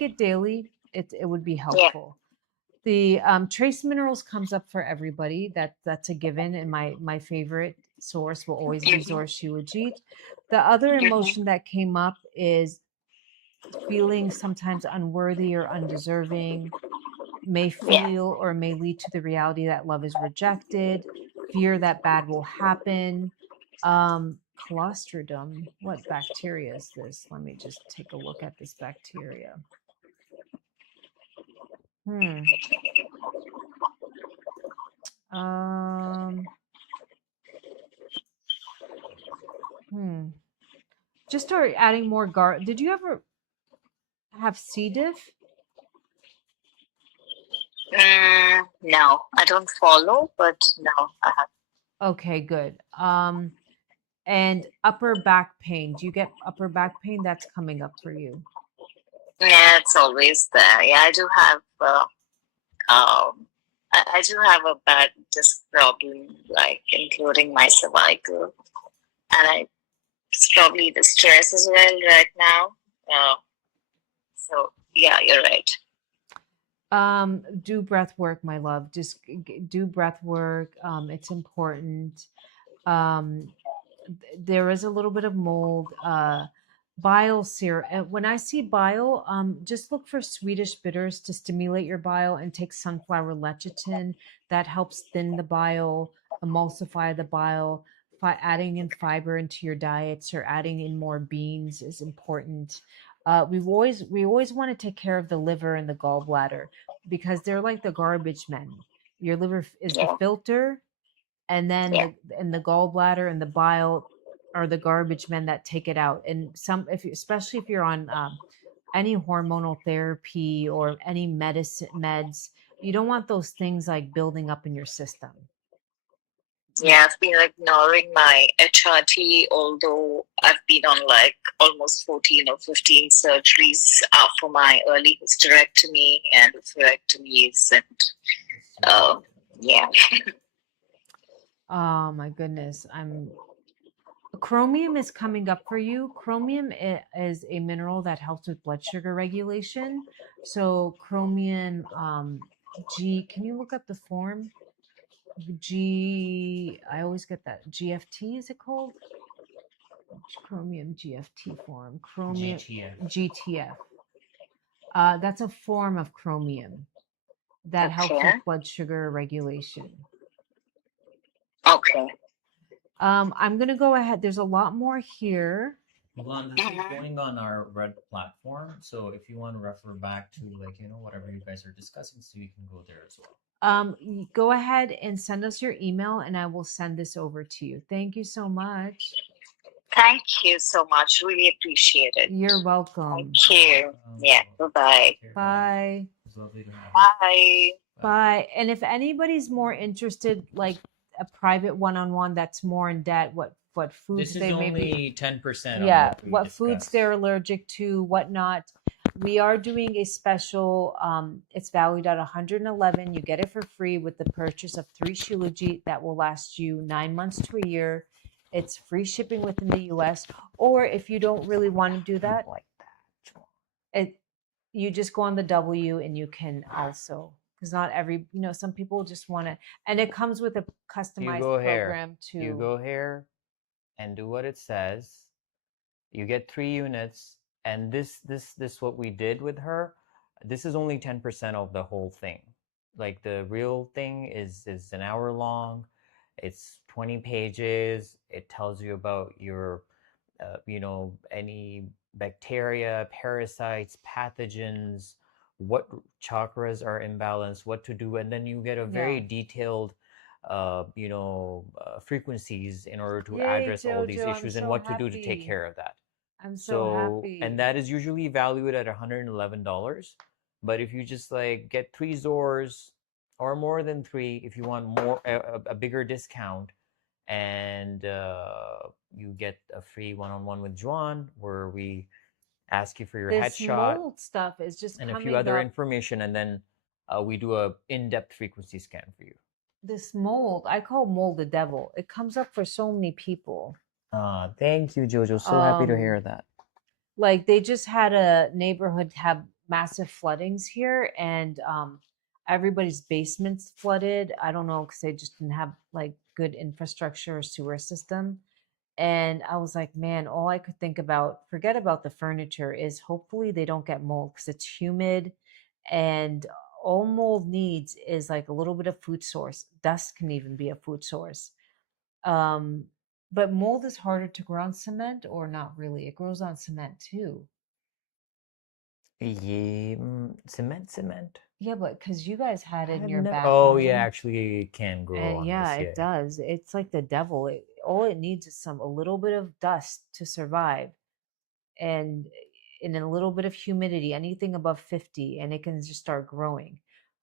it daily, it would be Yeah. helpful. The trace minerals comes up for everybody. That's a given, and my favorite source will always be Mm-hmm. Zor Shilajit. The other Mm-hmm. emotion that came up is feeling sometimes unworthy or undeserving, may Yeah. feel or may lead to the reality that love is rejected, fear that bad will happen. Clostridium, what bacteria is this? Let me just take a look at this bacteria. Hmm. Um, hmm. Just start adding more Did you ever have C. diff? No, I don't follow, but no, I have. Okay, good. And upper back pain. Do you get upper back pain? That's coming up for you. Yeah, it's always there. Yeah, I do have. I do have a bad disc problem, like including my cervical, and it's probably the stress as well right now. So yeah, you're right. Do breath work, my love. Just do breath work. It's important. Um, there is a little bit of mold. Bile serum. When I see bile, just look for Swedish bitters to stimulate your bile, and take sunflower lecithin. That helps thin the bile, emulsify the bile. Adding in fiber into your diets or adding in more beans is important. We always want to take care of the liver and the gallbladder because they're like the garbage men. Your liver is the Yeah, filter, and then yeah. the gallbladder and the bile are the garbage men that take it out. And especially if you're on any hormonal therapy or any meds, you don't want those things like building up in your system. Yeah, I've been ignoring my HRT, although I've been on like almost 14 or 15 surgeries for my early hysterectomy and hysterectomies, and yeah. Oh my goodness, chromium is coming up for you. Chromium is a mineral that helps with blood sugar regulation. So chromium, G, can you look up the form? I always get that. GFT, is it called? Chromium GFT form. Chromium GTF. That's a form of chromium that helps Okay. with blood sugar regulation. Okay. I'm going to go ahead. There's a lot more here. Milan, this is going on our Red platform. So if you want to refer back to whatever you guys are discussing, so you can go there as well. Go ahead and send us your email and I will send this over to you. Thank you so much. Thank you so much. Really appreciate it. You're welcome. Thank you. Yeah. Bye-bye. Bye. It's lovely to have Bye. Bye. And if anybody's more interested, like a private one-on-one that's more in depth, what foods This is they may be, only 10%. yeah, On what foods they're allergic to, whatnot. We are doing a special. It's valued at 111. You get it for free with the purchase of 3 Shilajit that will last you 9 months to a year. It's free shipping within the US. Or if you don't really want to do that, like you just go on the W and you can also, because not every, some people just want to, and it comes with a customized program too. You go here and do what it says. You get 3 units, and this what we did with her. This is only 10% of the whole thing. Like the real thing is an hour long. It's 20 pages. It tells you about your any bacteria, parasites, pathogens, what chakras are imbalanced, what to do, and then you get a very detailed frequencies in order to address all these issues and what to do to take care of that. I'm so happy. And that is usually valued at $111. But if you just like get 3 Zors or more than 3, if you want more a bigger discount, and you get a free one-on-one with Juan where we ask you for your headshot mold stuff is just and a few other information, and then we do a in-depth frequency scan for you. This mold, I call mold the devil. It comes up for so many people. Thank you, Jojo. So happy to hear that. Like they just had a neighborhood have massive floodings here, and everybody's basements flooded. I don't know because they just didn't have like good infrastructure or sewer system. And I was like, man, all I could think about, forget about the furniture, is hopefully they don't get mold because it's humid, and all mold needs is like a little bit of food source. Dust can even be a food source. Um, but mold is harder to grow on cement, or not really. It grows on cement too. Yeah, cement. Yeah, but because you guys had it in I've your never. Oh yeah, bathroom, actually, it can grow and on yeah, this. it Yeah. does. It's like the devil. All it needs is a little bit of dust to survive, and a little bit of humidity, anything above 50, and it can just start growing.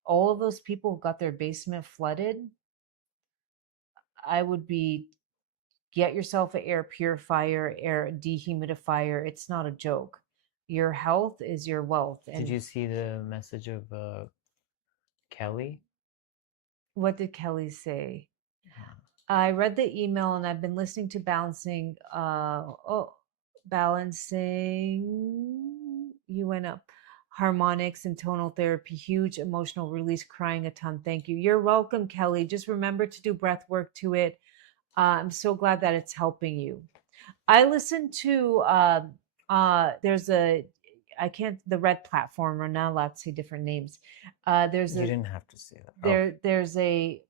All of those people who got their basement flooded, I would be, get yourself an air purifier, air dehumidifier. It's not a joke. Your health is your wealth. Did And you see the message of Kelly? what did Kelly say? Uh, I read the email, and I've been listening to balancing. You went up. Harmonics and tonal therapy, huge emotional release, crying a ton. Thank you. You're welcome, Kelly. Just remember to do breath work to it. I'm so glad that it's helping you. I listened to there's a, I can't, the Red platform, we're not allowed to say different names. There's you a didn't have to say that. Okay. there's a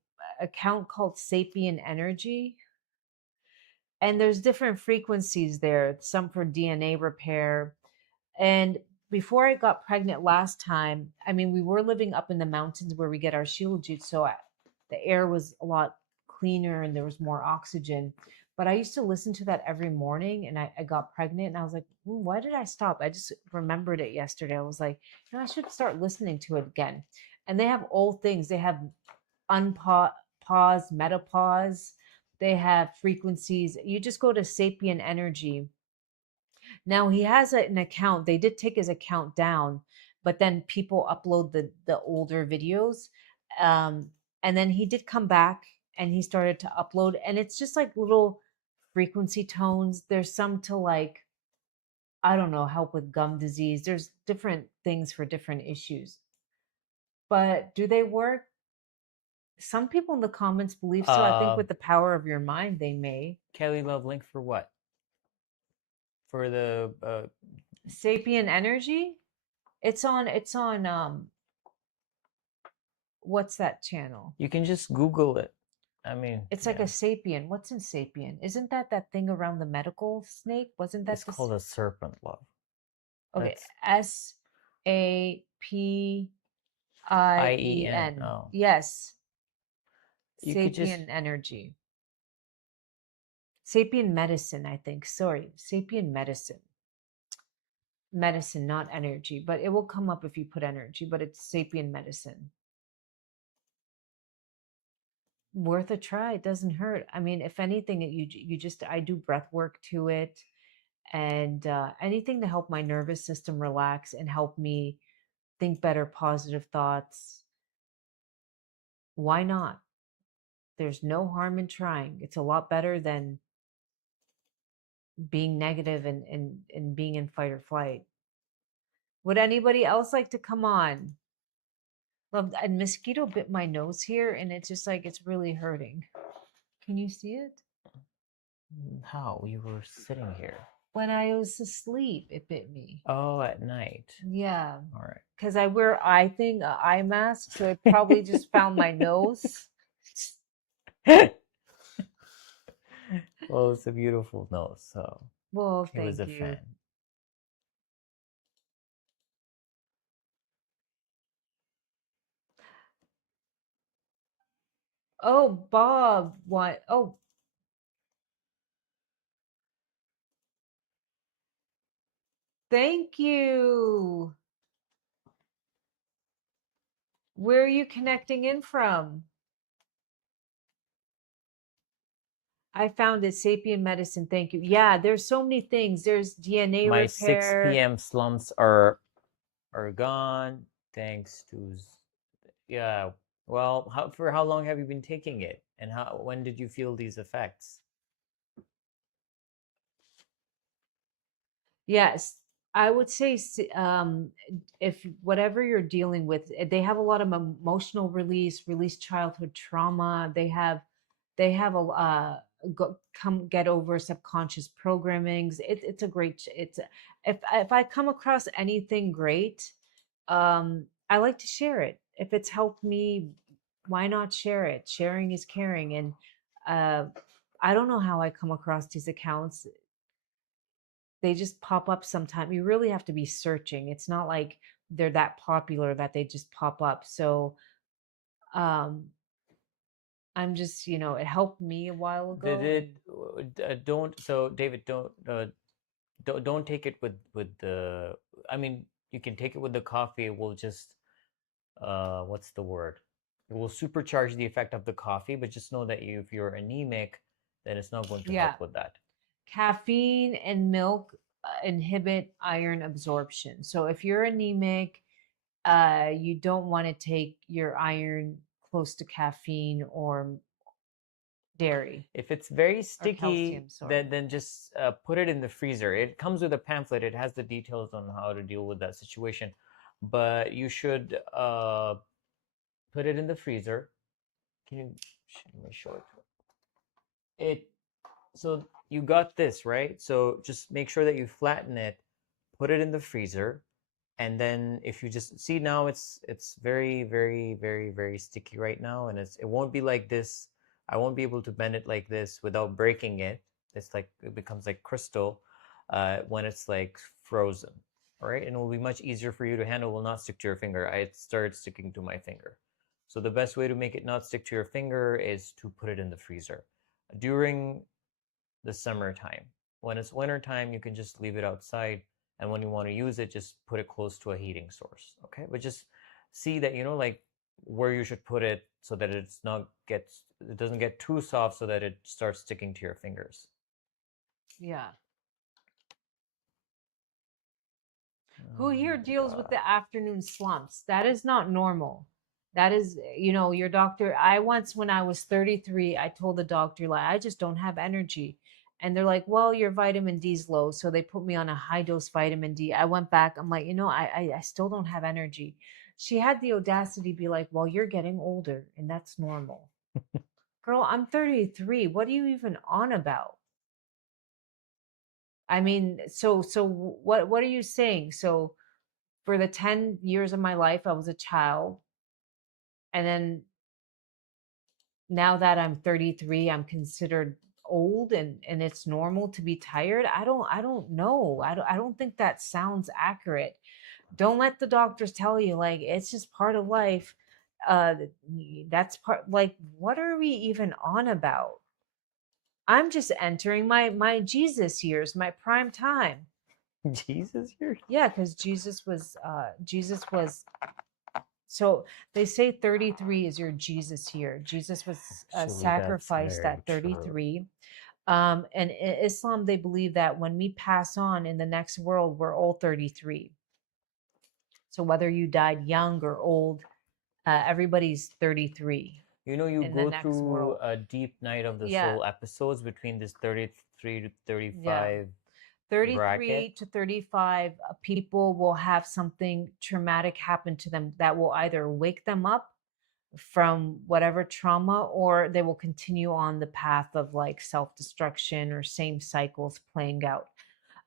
account called Sapien Energy, and there's different frequencies there, some for DNA repair. And before I got pregnant last time, I mean, we were living up in the mountains where we get our Shilajit, so the air was a lot cleaner and there was more oxygen. But I used to listen to that every morning, and I got pregnant, and I was like, why did I stop? I just remembered it yesterday. I was like, I should start listening to it again. And they have all things. They have unpause, menopause. They have frequencies. You just go to Sapien Energy. Now he has an account. They did take his account down, but then people upload the older videos. Um, and then he did come back, and he started to upload, and it's just like little frequency tones. There's some to like, I don't know, help with gum disease. There's different things for different issues. But do they work? Some people in the comments believe so. I think with the power of your mind, they may. Kelly Love link for what? For the Sapien Energy? It's on what's that channel? you can just Google it. I mean, It's like a sapien. What's in sapien? Isn't that thing around the medical snake? Wasn't that it's called a serpent love. okay? That's SAPIEN. IEN. Oh. Yes. You could just Sapien Energy. Sapien Medicine, I think. Sorry, Sapien Medicine. Medicine, not energy, but it will come up if you put energy, but it's Sapien Medicine. Worth a try. It doesn't hurt. I mean, if anything, you just, I do breath work to it, and anything to help my nervous system relax and help me think better, positive thoughts. Why not? There's no harm in trying. It's a lot better than being negative and being in fight or flight. Would anybody else like to come on? Love, a mosquito bit my nose here, and it's just like, it's really hurting. Can you see it? how you were sitting here. When I was asleep, it bit me. Oh, at night. Yeah. All right. Because I wear eye mask, so it probably just found my nose. Well, it's a beautiful nose, so Well, he was thank a you. fan. Oh, Bob, what? Oh, thank you. Where are you connecting in from? I found it, Sapien Medicine. Thank you. Yeah, there's so many things. There's DNA My repair. 6 p.m. slumps are gone thanks to yeah. Well, for how long have you been taking it, and when did you feel these effects? Yes. I would say if whatever you're dealing with, they have a lot of emotional release childhood trauma. They have a come get over subconscious programmings. It's a great. If I come across anything great, I like to share it. If it's helped me, why not share it? Sharing is caring, and uh, I don't know how I come across these accounts. They just pop up sometime. You really have to be searching. It's not like they're that popular that they just pop up. So um I'm just, it helped me a while Did ago it? and Don't. So David, don't take it with the. I mean, you can take it with the coffee. It will just what's the word? It will supercharge the effect of the coffee. But just know that if you're anemic, then it's not going to yeah, help with that. caffeine and milk inhibit iron absorption. So if you're anemic, you don't want to take your iron close to caffeine or dairy If it's very or sticky, calcium, sorry. then just put it in the freezer. It comes with a pamphlet. It has the details on how to deal with that situation. But you should put it in the freezer. Can you let me show it? It so you got this, right? So just make sure that you flatten it, put it in the freezer, and then if you just see now it's very very very very sticky right now, and it won't be like this. I won't be able to bend it like this without breaking it. It's like it becomes like crystal when it's like frozen. All right, and it will be much easier for you to handle. Will not stick to your finger. It started sticking to my finger. So the best way to make it not stick to your finger is to put it in the freezer during the summertime. When it's wintertime, you can just leave it outside. And when you want to use it, just put it close to a heating source. Okay. But just see that, like where you should put it so that it doesn't get too soft so that it starts sticking to your fingers. Yeah. Who here Oh my deals with God. the afternoon slumps? That is not normal. That is, your doctor. When I was 33, I told the doctor, like, I just don't have energy. And they're like, well, your vitamin D's low. So they put me on a high dose vitamin D. I went back. I'm like, I still don't have energy. She had the audacity to be like, well, you're getting older and that's normal. Girl, I'm 33. What are you even on about? I mean, so what are you saying? So for the 10 years of my life, I was a child. And then now that I'm 33, I'm considered old and it's normal to be tired. I don't know. I don't think that sounds accurate. Don't let the doctors tell you like it's just part of life. Uh that's part, like, what are we even on about? I'm just entering my Jesus years, my prime time. Jesus here? Yeah, because Jesus was. So they say 33 is your Jesus year. Jesus was Actually, that's sacrificed very at true. 33. And in Islam, they believe that when we pass on in the next world, we're all 33. So whether you died young or old, everybody's 33 You in the go next through world. a deep night of the Yeah, soul episodes between this 33 to yeah. 35 bracket. 33 to 35 people will have something traumatic happen to them that will either wake them up from whatever trauma, or they will continue on the path of like self-destruction or same cycles playing out.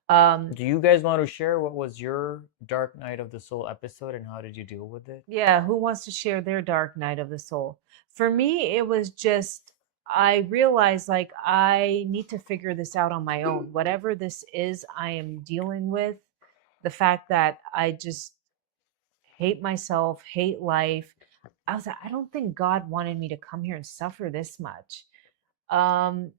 Do you guys want to share what was your Dark Night of the Soul episode and how did you deal with it? Yeah, who wants to share their dark night of the soul? For me, it was just, I realized like I need to figure this out on my own. Whatever this is I am dealing with, the fact that I just hate myself, hate life. I was like, I don't think God wanted me to come here and suffer this much. Um,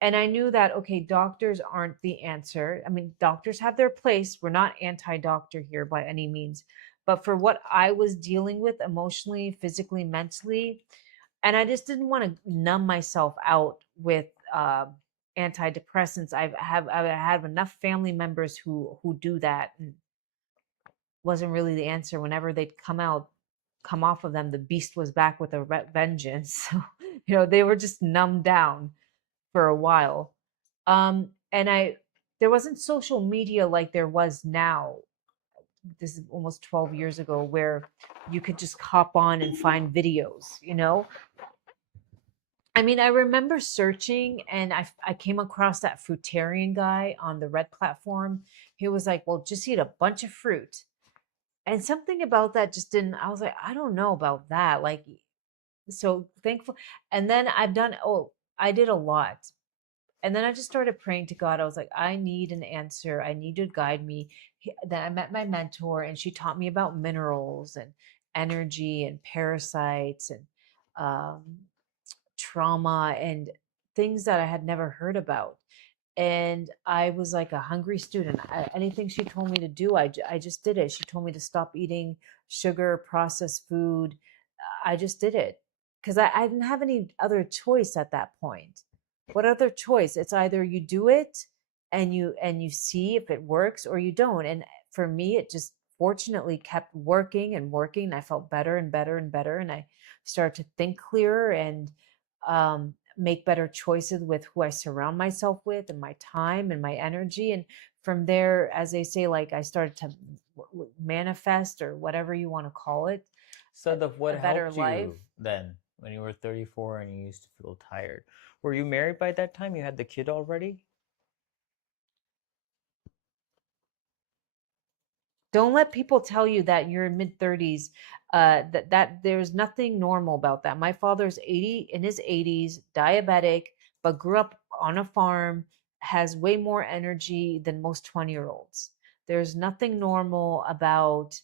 and I knew that, okay, doctors aren't the answer. I mean, doctors have their place. We're not anti-doctor here by any means. But for what I was dealing with emotionally, physically, mentally, and I just didn't want to numb myself out with antidepressants. I have enough family members who do that, and wasn't really the answer. Whenever they'd come off of them, the beast was back with a vengeance. So, they were just numbed down for a while. And there wasn't social media like there was now. This is almost 12 years ago, where you could just hop on and find videos, you know. I mean, I remember searching, and I came across that fruitarian guy on the Red platform. He was like, well, just eat a bunch of fruit. And something about that just didn't, I was like, I don't know about that. Like, so thankful. And then I did a lot. And then I just started praying to God. I was like, I need an answer. I need you to guide me. Then I met my mentor, and she taught me about minerals and energy and parasites and um, trauma and things that I had never heard about. And I was like a hungry student. Anything she told me to do, I just did it. She told me to stop eating sugar, processed food. I just did it because I didn't have any other choice at that point. What other choice? It's either you do it and you see if it works, or you don't. And for me, it just fortunately kept working and working. I felt better and better and better, and I started to think clearer and make better choices with who I surround myself with, and my time and my energy. And from there, as they say, like, I started to manifest, or whatever you want to call it. So what a better helped life. you then when you were 34 and you used to feel tired? Were you married by that time? You had the kid already? Don't let people tell you that you're in mid 30s. That there's nothing normal about that. My father's 80, in his 80s, diabetic, but grew up on a farm, has way more energy than most 20-year-olds. There's nothing normal about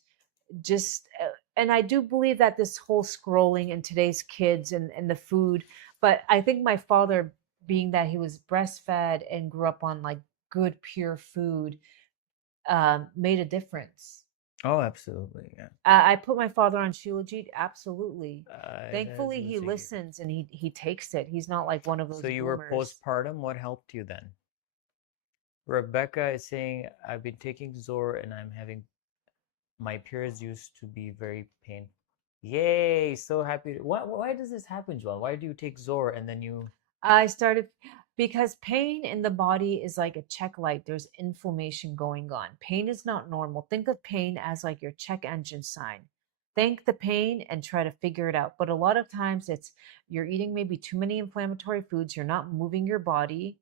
just, and I do believe that this whole scrolling and today's kids and the food, but I think my father, being that he was breastfed and grew up on like good, pure food, made a difference. Oh, absolutely. Yeah. I put my father on Shilajit, absolutely. That's Thankfully, he good to hear. listens and he takes it. He's not like one of those So you were boomers. postpartum. What helped you then? Rebecca is saying, I've been taking Zor and I'm having my periods used to be very painful. Yay! So happy. Why does this happen, Joel? Why do you take Zor and then you? I started because pain in the body is like a check light. There's inflammation going on. Pain is not normal. Think of pain as like your check engine sign. Thank the pain and try to figure it out. But a lot of times it's you're eating maybe too many inflammatory foods. You're not moving your body.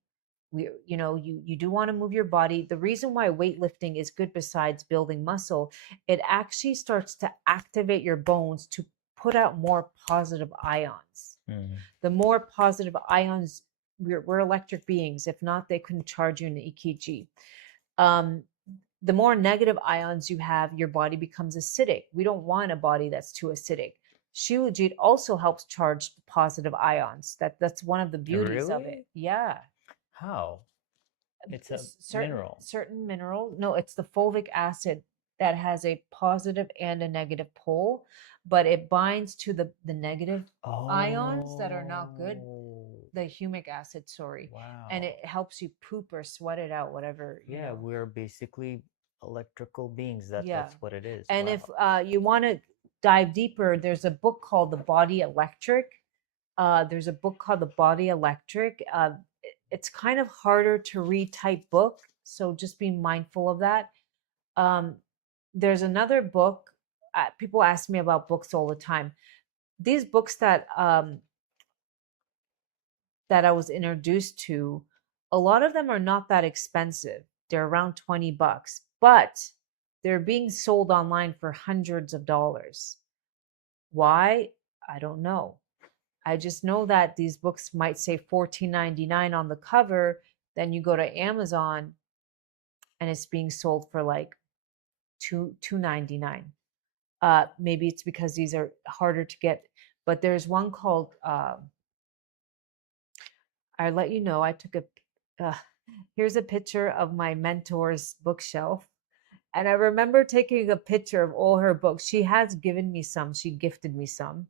You do want to move your body. The reason why weightlifting is good, besides building muscle, it actually starts to activate your bones to put out more positive ions. The more positive ions, we're electric beings. If not, they couldn't charge you in the EKG. The more negative ions you have, your body becomes acidic. We don't want a body that's too acidic. Shilajit also helps charge the positive ions. That's one of the beauties of Really? it. Yeah. How? It's a mineral. Certain mineral. No, it's the fulvic acid that has a positive and a negative pole, but it binds to the negative ions that are not good. The humic acid, sorry. Wow. And it helps you poop or sweat it out, whatever. Yeah, we're basically electrical beings. That's what it is. And Wow. if you want to dive deeper, there's a book called The Body Electric. There's a book called The Body Electric. It's kind of harder to read type book, so just be mindful of that. There's another book. People ask me about books all the time. These books that I was introduced to, a lot of them are not that expensive. They're around $20, but they're being sold online for hundreds of dollars. Why? I don't know. I just know that these books might say $14.99 on the cover. Then you go to Amazon and it's being sold for like $2.99. Maybe it's because these are harder to get. But there's one called, I let you know, I took here's a picture of my mentor's bookshelf. And I remember taking a picture of all her books. She has given me some, she gifted me some.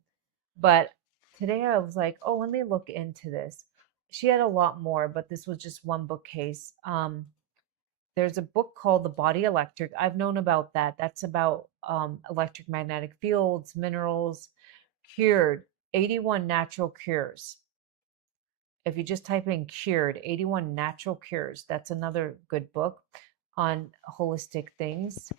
But today I was like, oh, let me look into this. She had a lot more, but this was just one bookcase. There's a book called The Body Electric. I've known about that. That's about electric magnetic fields, minerals, cured, 81 natural cures. If you just type in cured, 81 natural cures, that's another good book on holistic things.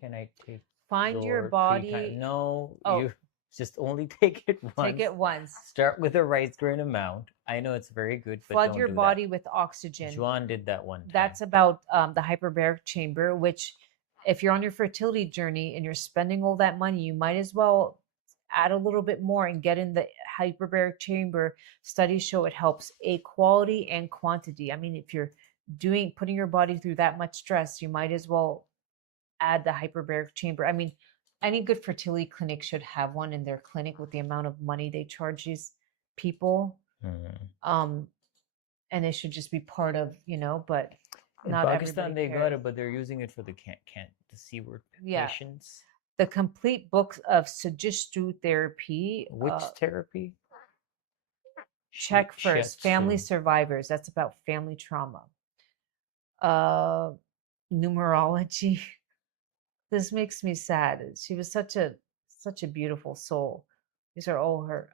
Can I take Find your Zor 3 body. times? No, Oh. you just only take it once. Take it once. Start with a right grain amount. I know it's very good, but Flood don't your do body that. with oxygen. Juan did that one time. That's about the hyperbaric chamber, which if you're on your fertility journey and you're spending all that money, you might as well add a little bit more and get in the hyperbaric chamber. Studies show it helps a quality and quantity. I mean, if you're putting your body through that much stress, you might as well add the hyperbaric chamber. I mean, any good fertility clinic should have one in their clinic with the amount of money they charge these people. And it should just be part of, but in not Pakistan everybody they cares. got it, but they're using it for the the C word patients. The complete book of Sujistu therapy. Which therapy? Check first. Family survivors. That's about family trauma. Numerology. This makes me sad. She was such a beautiful soul. These are all her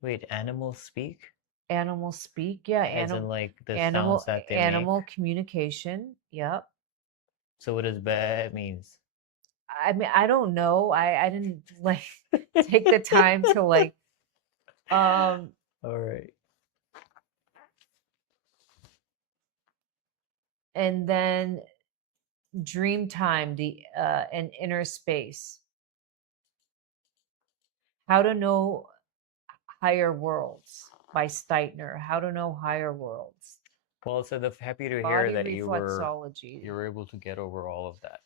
Wait, animals speak? Animals speak, yeah. As in like the Animal sounds that they animal make? communication. Yep. So what does ba means? I mean, I don't know. I didn't like take the time to like All right. And then dream time, an inner space. How to know higher worlds by Steitner. How to know higher worlds. Well, so happy to Body hear that you reflexology. were able to get over all of that.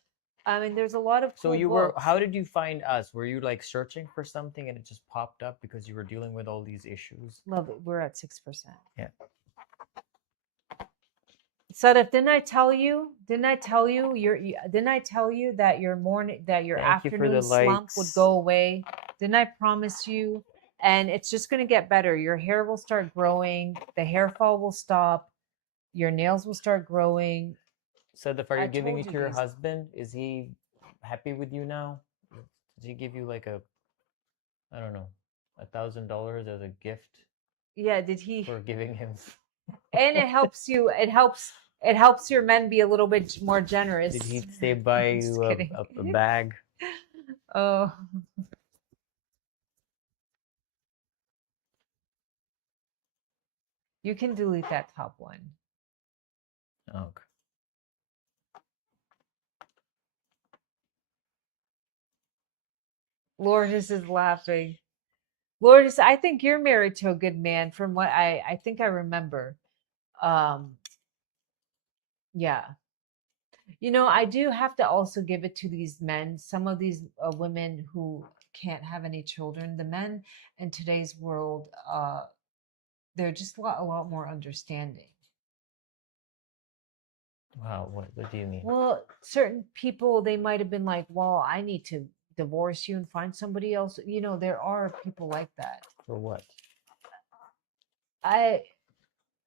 I mean, there's a lot of So cool books. how did you find us? Were you like searching for something and it just popped up because you were dealing with all these issues? Love it. We're at 6%. Yeah. Sadaf, didn't I tell you that your afternoon slump would go away? Didn't I promise you? And it's just going to get better. Your hair will start growing. The hair fall will stop. Your nails will start growing. So are you giving it to your husband? Is he happy with you now? Did he give you like I don't know, $1,000 as a gift? Yeah, did he? For giving him. And it helps you. It helps your men be a little bit more generous. Did he say buy you a bag? Oh. You can delete that top one. Okay. Lourdes is laughing. Lourdes, I think you're married to a good man from what I think I remember. Yeah. I do have to also give it to these men. Some of these women who can't have any children, the men in today's world, they're just a lot more understanding. Wow, what do you mean? Well, certain people, they might have been like, well, I need to divorce you and find somebody else. There are people like that. For what?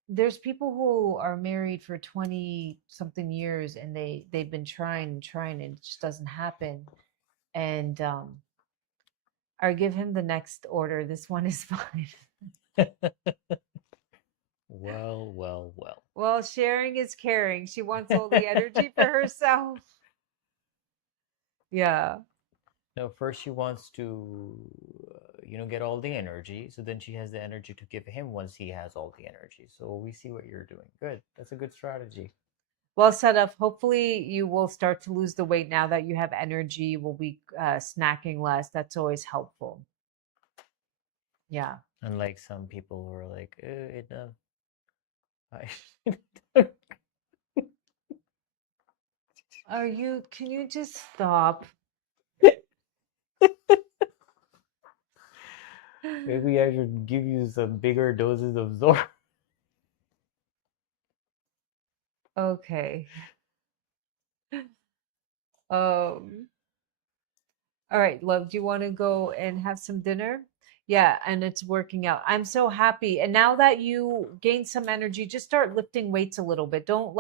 There's people who are married for 20 something years and they've been trying and it just doesn't happen. And or give him the next order. This one is fine. Well. Well, sharing is caring. She wants all the energy for herself. Yeah. No, first she wants to, get all the energy. So then she has the energy to give him once he has all the energy. So we see what you're doing. Good. That's a good strategy. Well set up. Hopefully you will start to lose the weight now that you have energy. You will be snacking less. That's always helpful. Yeah. Unlike some people who are like, Can you just stop? Maybe I should give you some bigger doses of Zor. Okay. All right, love, do you want to go and have some dinner? Yeah, and it's working out. I'm so happy. And now that you gain some energy, just start lifting weights a little bit. Don't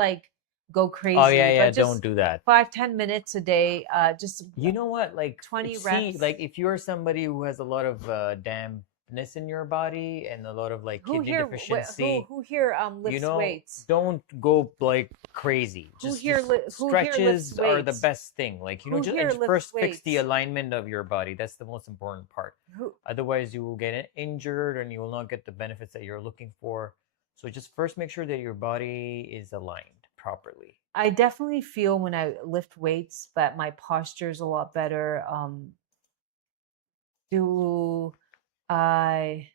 go crazy. Oh yeah, don't do that. 5-10 minutes a day. Just you know what? Like 20 reps. Like if you're somebody who has a lot of damn dampness in your body and a lot of like Who kidney here? deficiency, Who here you lifts know, weights? don't go like crazy. Who Just here who here lifts stretches are the weights? best thing. Like, you know, Who just here and lifts first fix the weights? alignment of your body. That's the most important part. Who? Otherwise, you will get injured and you will not get the benefits that you're looking for. So just first make sure that your body is aligned properly. I definitely feel when I lift weights that my posture is a lot better. Do I?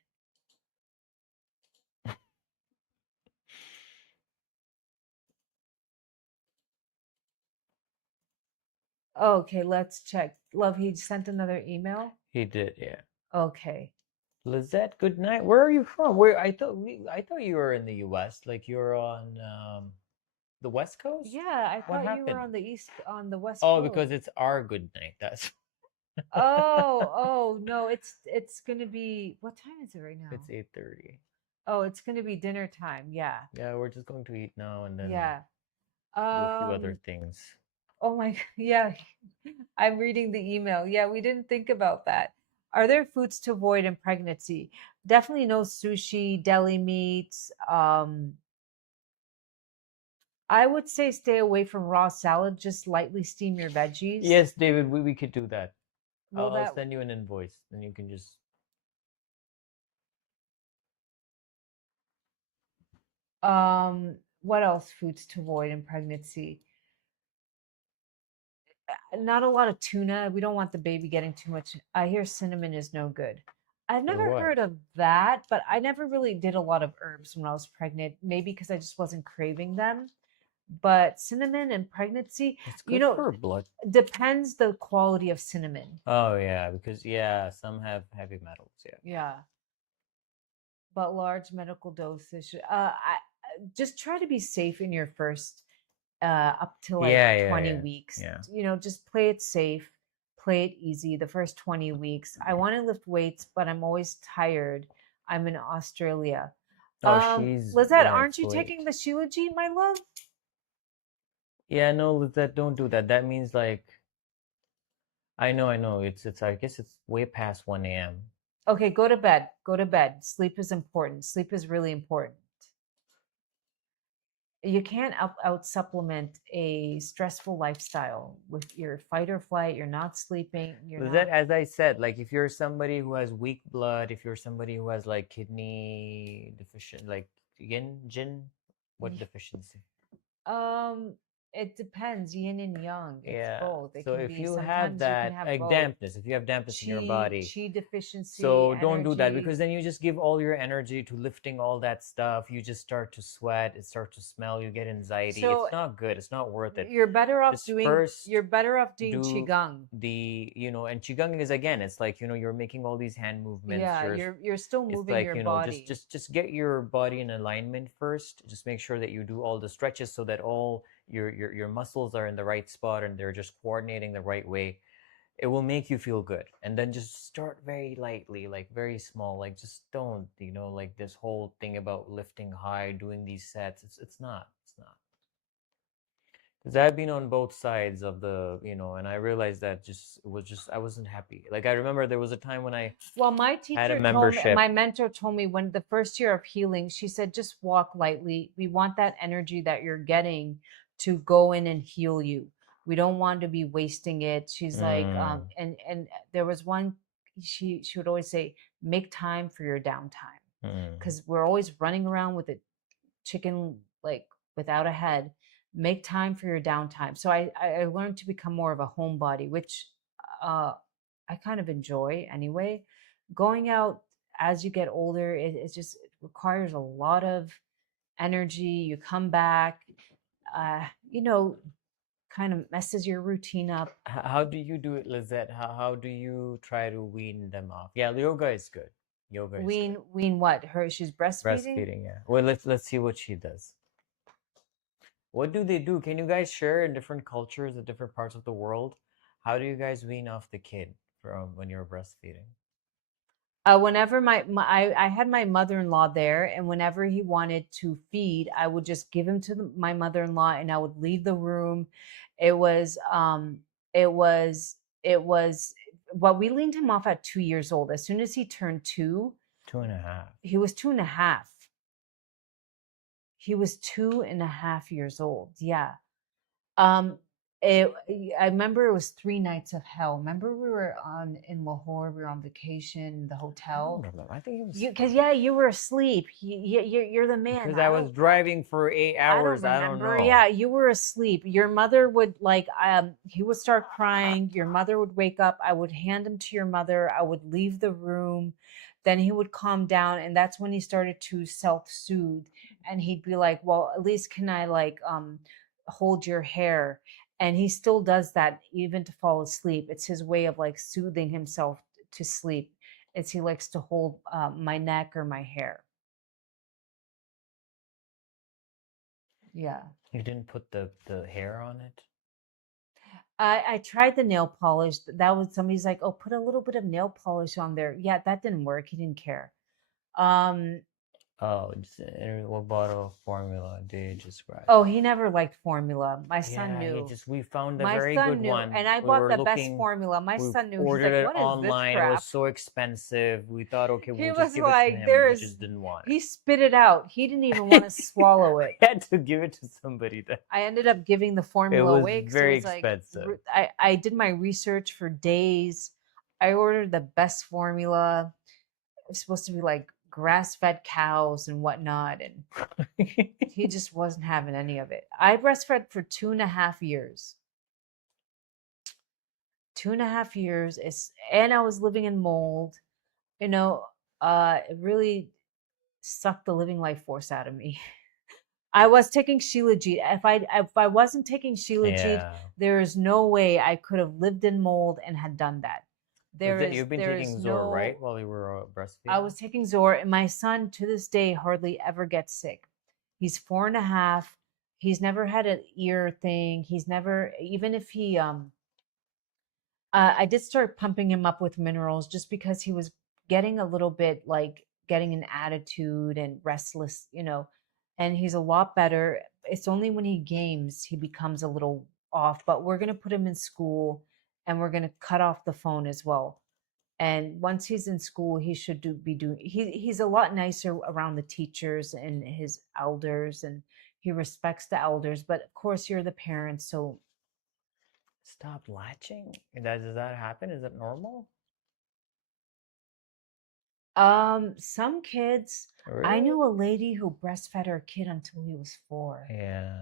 Okay, let's check. Love, he sent another email. He did, yeah. Okay. Lizette, good night. Where are you from? Where I thought you were in the US. Like you're on the West Coast? Yeah, I What thought you were happened? on the West Oh, Coast. because it's our good night. That's Oh no, it's gonna be, what time is it right now? it's 8:30. Oh, it's gonna be dinner time. Yeah. Yeah, we're just going to eat now and then Yeah. do a few other things. Oh my, yeah. I'm reading the email. Yeah, we didn't think about that. Are there foods to avoid in pregnancy? Definitely no sushi, deli meats. I would say stay away from raw salad. Just lightly steam your veggies. Yes, David, we could do that. Will I'll that send you an invoice, then you can just what else foods to avoid in pregnancy? Not a lot of tuna. We don't want the baby getting too much. I hear cinnamon is no good. I've for never what? heard of that, but I never really did a lot of herbs when I was pregnant. Maybe because I just wasn't craving them. But cinnamon and pregnancy, It's you good know, for blood. depends the quality of cinnamon. Oh yeah, because yeah, some have heavy metals. Yeah. Yeah. But large medical dosage. Just try to be safe in your first up to like Yeah, 20 yeah. weeks. Yeah. You know, just play it safe, play it easy the first 20 weeks. I want to lift weights, but I'm always tired. I'm in Australia. Oh, she's Lizette, lost aren't you weight. taking the Shilajit, my love? Yeah, no, Lizette, don't do that. That means like I know. It's I guess it's way past 1 a.m. Okay, go to bed. Go to bed. Sleep is important. Sleep is really important. You can't out supplement a stressful lifestyle with your fight or flight. You're not sleeping. You're Lizette, not. as I said, like if you're somebody who has weak blood, if you're somebody who has like kidney deficient, like jin, what deficiency? Um, it depends, yin and yang. It's Yeah. both. It So can if be you have sometimes you can that have like both. dampness, if you have dampness in your body, Chi deficiency, so don't do that energy. because then you just give all your energy to lifting all that stuff. You just start to sweat, it starts to smell, you get anxiety. So It's not good. It's not worth it. you're better off Just doing first you're better off doing do qigong. the, you know, and qigong is again, it's like, you know, you're making all these hand movements. Yeah, you're still It's moving like, your you know, body. just get your body in alignment first. Just make sure that you do all the stretches so that all your muscles are in the right spot and they're just coordinating the right way. It will make you feel good. And then just start very lightly, like very small. Like just don't, you know, like this whole thing about lifting high, doing these sets. It's not. Because I've been on both sides of the, you know, and I realized that I wasn't happy. Like I remember there was a time when I Well, my had a teacher told me, membership. my mentor told me when the first year of healing, she said, just walk lightly. We want that energy that you're getting to go in and heal you. We don't want to be wasting it. She's like, Mm, and there was one, she would always say, make time for your downtime. mm. Because we're always running around with a chicken like without a head. Make time for your downtime. So I learned to become more of a homebody, which I kind of enjoy anyway. Going out as you get older, it just it requires a lot of energy. You come back, you know, kind of messes your routine up. How do you do it, Lizette? How do you try to wean them off? Yeah, yoga is good. Yoga is good. Wean what? She's breastfeeding? Breastfeeding, yeah. Well, let's see what she does. What do they do? Can you guys share in different cultures, in different parts of the world? How do you guys wean off the kid from when you're breastfeeding? Whenever I had my mother-in-law there, and whenever he wanted to feed, I would just give him to my mother-in-law, and I would leave the room. It was it was it was well, we weaned him off at 2 years old. As soon as he turned 2, 2.5. He was 2.5. He was 2.5 years old. Yeah. Um, I remember it was 3 nights of hell. Remember we were in Lahore. We were on vacation in the I don't hotel. remember. I think it was Because you were asleep. You're the man. because I was driving for 8 hours. I don't know. Yeah, you were asleep. Your mother would he would start crying. Your mother would wake up. I would hand him to your mother. I would leave the room. Then he would calm down, and that's when he started to self-soothe. And he'd be like, "Well, at least can I hold your hair?" And he still does that even to fall asleep. It's his way of like soothing himself to sleep. Is he likes to hold my neck or my hair. Yeah. You didn't put the hair on it? I tried the nail polish. That was somebody's like, oh, put a little bit of nail polish on there. Yeah, that didn't work. He didn't care. Oh, what bottle of formula did you describe? Oh, he never liked formula. My son knew. We found a My very son good knew, one. and I We bought were the best looking- formula. My we son knew. He's ordered like, it what is online. this It was crap? so expensive. We thought, okay, He we'll was just give it like, to him. there We is- just didn't want it. He spit it out. He didn't even want to swallow it. I had to give it to somebody. I ended up giving the formula was away 'cause very it was expensive. I did my research for days. I ordered the best formula. It was supposed to be like grass-fed cows and whatnot, and he just wasn't having any of it. I breastfed for 2.5 years. 2.5 years and I was living in mold. It really sucked the living life force out of me. I was taking Shilajit. If I wasn't taking Shilajit, there is no way I could have lived in mold and had done that. You've been taking Zor, right? While you were breastfeeding? I was taking Zor, and my son to this day hardly ever gets sick. He's 4.5. He's never had an ear thing. He's never, even if he, I did start pumping him up with minerals just because he was getting a little bit like getting an attitude and restless, and he's a lot better. It's only when he games he becomes a little off, but we're going to put him in school and we're going to cut off the phone as well. And once he's in school, he should be doing, he's a lot nicer around the teachers and his elders, and he respects the elders, but of course you're the parents. So stop latching. Does that happen? Is it normal? Some kids, Really? I knew a lady who breastfed her kid until he was 4. Yeah.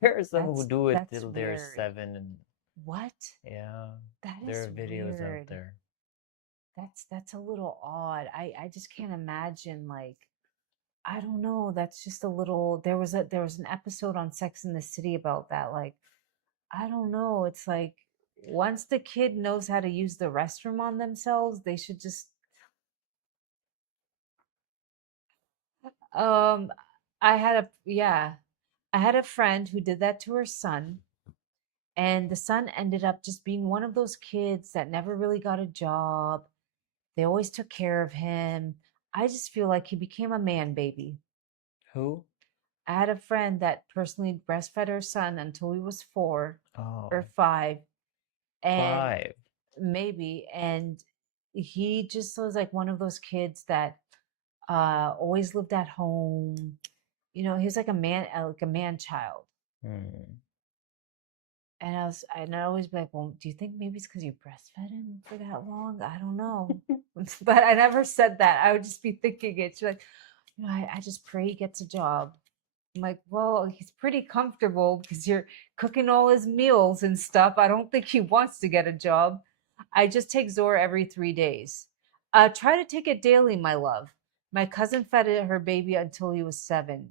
There are some who do it That's till they're weird. 7 and What? yeah. That is There are videos weird. out there. That's a little odd. I just can't imagine, like, I don't know. That's just a little. There was an episode on Sex and the City about that. Like, I don't know. It's like once the kid knows how to use the restroom on themselves, they should just. I had a friend who did that to her son, and the son ended up just being one of those kids that never really got a job. They always took care of him. I just feel like he became a man baby. Who? I had a friend that personally breastfed her son until he was 4 or 5. And 5. maybe. And he just was like one of those kids that always lived at home. He was like a man child. And I'd always be like, well, do you think maybe it's because you breastfed him for that long? I don't know. But I never said that. I would just be thinking it. She's like, I just pray he gets a job. I'm like, well, he's pretty comfortable because you're cooking all his meals and stuff. I don't think he wants to get a job. I just take Zor every 3 days. Try to take it daily, my love. My cousin fed her baby until he was 7.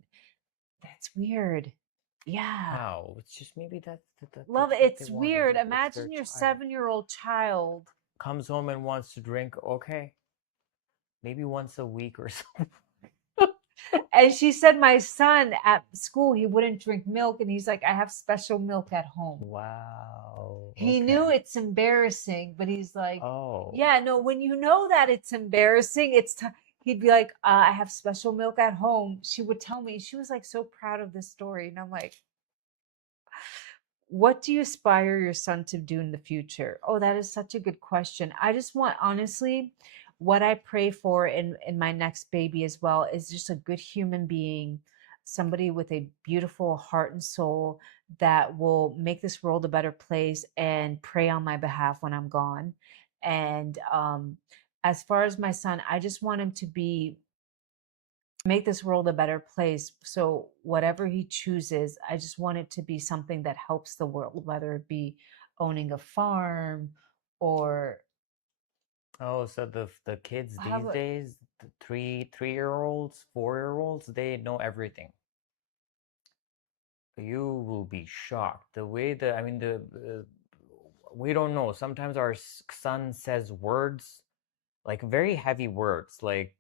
That's weird. Yeah. Wow. It's just maybe that's Love, what they it's want. weird. It's Imagine their your child. 7-year-old child. Comes home and wants to drink. Okay. Maybe once a week or something. And she said my son at school, he wouldn't drink milk. And he's like, I have special milk at home. Wow. He knew it's embarrassing, but he's like, oh. yeah, no, when you know that it's embarrassing, he'd be like, I have special milk at home. She would tell me, she was like so proud of this story. And I'm like, what do you aspire your son to do in the future? Oh, that is such a good question. I just want, honestly, what I pray for in my next baby as well is just a good human being, somebody with a beautiful heart and soul that will make this world a better place and pray on my behalf when I'm gone. And as far as my son, I just want him to be make this world a better place. So whatever he chooses, I just want it to be something that helps the world, whether it be owning a farm or Oh, so the kids how these about days, the 3-year-olds, 4-year-olds, they know everything. You will be shocked. The way the, I mean, we don't know. Sometimes our son says words, like very heavy words, like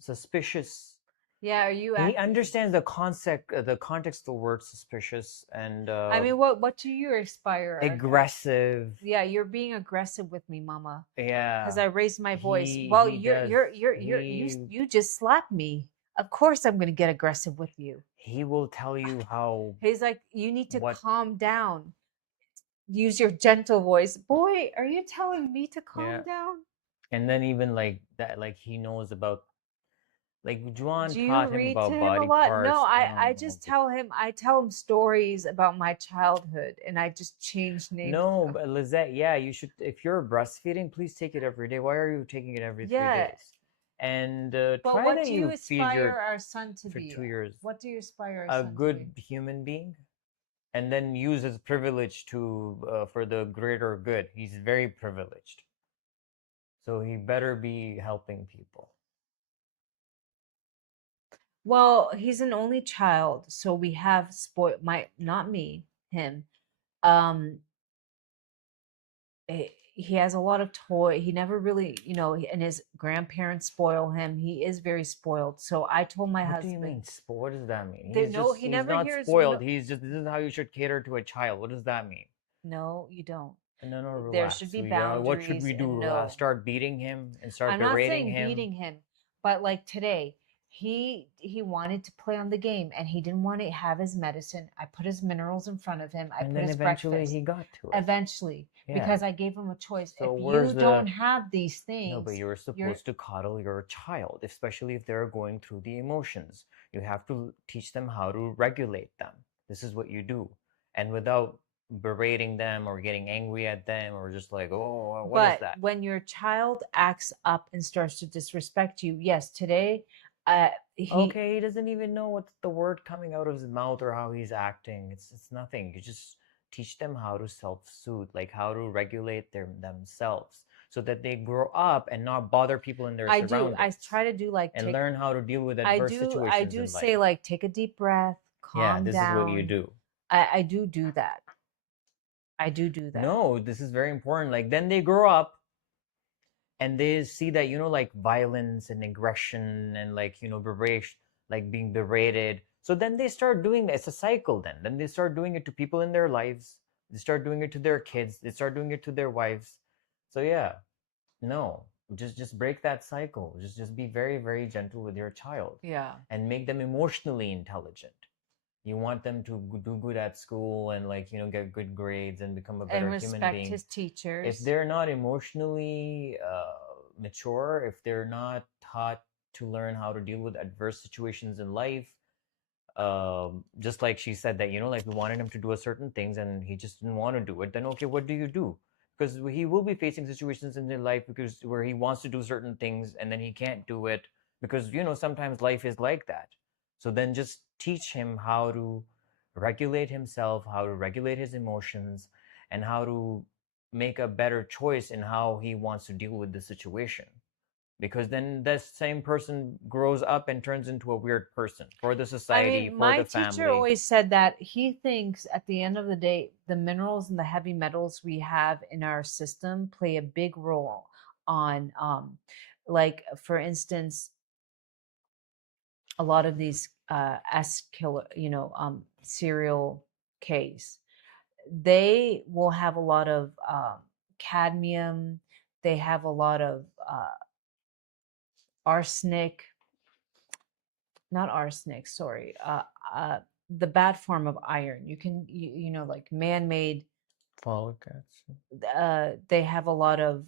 suspicious. yeah, are you He acting? understands the context of the word suspicious and I mean, what do you aspire? aggressive. Yeah, you're being aggressive with me, mama, because Yeah, I raised my voice. he Well, he does. you just slapped me. Of course I'm going to get aggressive with you. He will tell you how He's like, you need to what calm down. Use your gentle voice. Boy, are you telling me to yeah. calm down? And then even like that, like he knows about, like Juan Do you taught him read to about him a body lot? parts. No, I I don't know. just tell him, I tell him stories about my childhood and I just change names. No, but Lizette, yeah, you should. If you're breastfeeding, please take it every day. Why are you taking it every 3 Yeah. days? And But try what that do you you feed aspire your our son to for be? 2 years What do you aspire our a son to good be? human being, and then use his privilege to for the greater good. He's very privileged, so he better be helping people. Well, he's an only child, so we have spoiled not me, him. Um, he has a lot of toy. He never really, and his grandparents spoil him. He is very spoiled. So I told my What do you husband, mean? What does that mean? there, He's no, just he he's never not hears. spoiled. He's just this is how you should cater to a child. What does that mean? No, you don't. No, There relax. should be What should boundaries we and do? no. Start beating him and start I'm not berating saying him? beating him, but like today, he wanted to play on the game and he didn't want to have his medicine. I put his minerals in front of him. I And put then his eventually breakfast. he got to it. Eventually, Yeah. because I gave him a choice. So if where's you the- don't have these things, No, but you're supposed to cuddle your child, especially if they're going through the emotions. You have to teach them how to regulate them. This is what you do. And without berating them or getting angry at them or just like, oh, what is that? But when your child acts up and starts to disrespect you, yes, today, Okay, he doesn't even know what's the word coming out of his mouth or how he's acting. It's nothing. You just teach them how to self-soothe, like how to regulate themselves so that they grow up and not bother people in their surroundings. I try to do like and learn how to deal with adverse situations. I do in say life. like take a deep breath, Yeah, calm this down. is what you do. I do that. I do that. No, this is very important. Like then they grow up and they see that, like violence and aggression and like, beration, like being berated. So then they start doing it's a cycle then. Then they start doing it to people in their lives. They start doing it to their kids. They start doing it to their wives. So yeah, no, just break that cycle. Just be very, very gentle with your child. Yeah. And make them emotionally intelligent. You want them to do good at school and like get good grades and become a better human being. And respect his teachers. If they're not emotionally mature, if they're not taught to learn how to deal with adverse situations in life, just like she said that like we wanted him to do a certain things and he just didn't want to do it, then okay, what do you do? Because he will be facing situations in his life where he wants to do certain things and then he can't do it because sometimes life is like that. So then just teach him how to regulate himself, how to regulate his emotions, and how to make a better choice in how he wants to deal with the situation. Because then that same person grows up and turns into a weird person for the society, for my the family. teacher always said that he thinks at the end of the day, the minerals and the heavy metals we have in our system play a big role on, like for instance, a lot of these killer, serial Ks, they will have a lot of cadmium. They have a lot of arsenic, not arsenic, sorry, the bad form of iron. You can, like man-made Folic acid. they have a lot of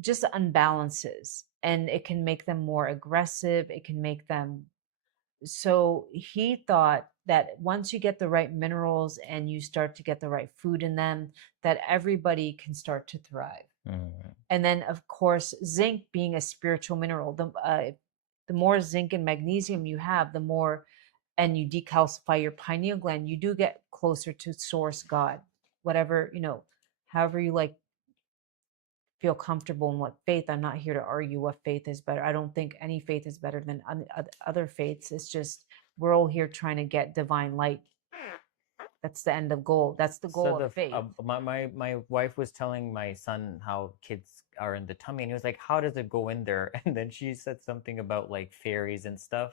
just unbalances, and it can make them more aggressive. It can make them, so he thought that once you get the right minerals and you start to get the right food in them, that everybody can start to thrive. And then, of course, zinc being a spiritual mineral, the more zinc and magnesium you have, the more, and you decalcify your pineal gland, you do get closer to source, God, whatever, however you like, feel comfortable in what faith. I'm not here to argue what faith is better. I don't think any faith is better than other faiths. It's just we're all here trying to get divine light. That's the end of goal. That's the goal of faith. My wife was telling my son how kids are in the tummy, and he was like, "How does it go in there?" And then she said something about like fairies and stuff,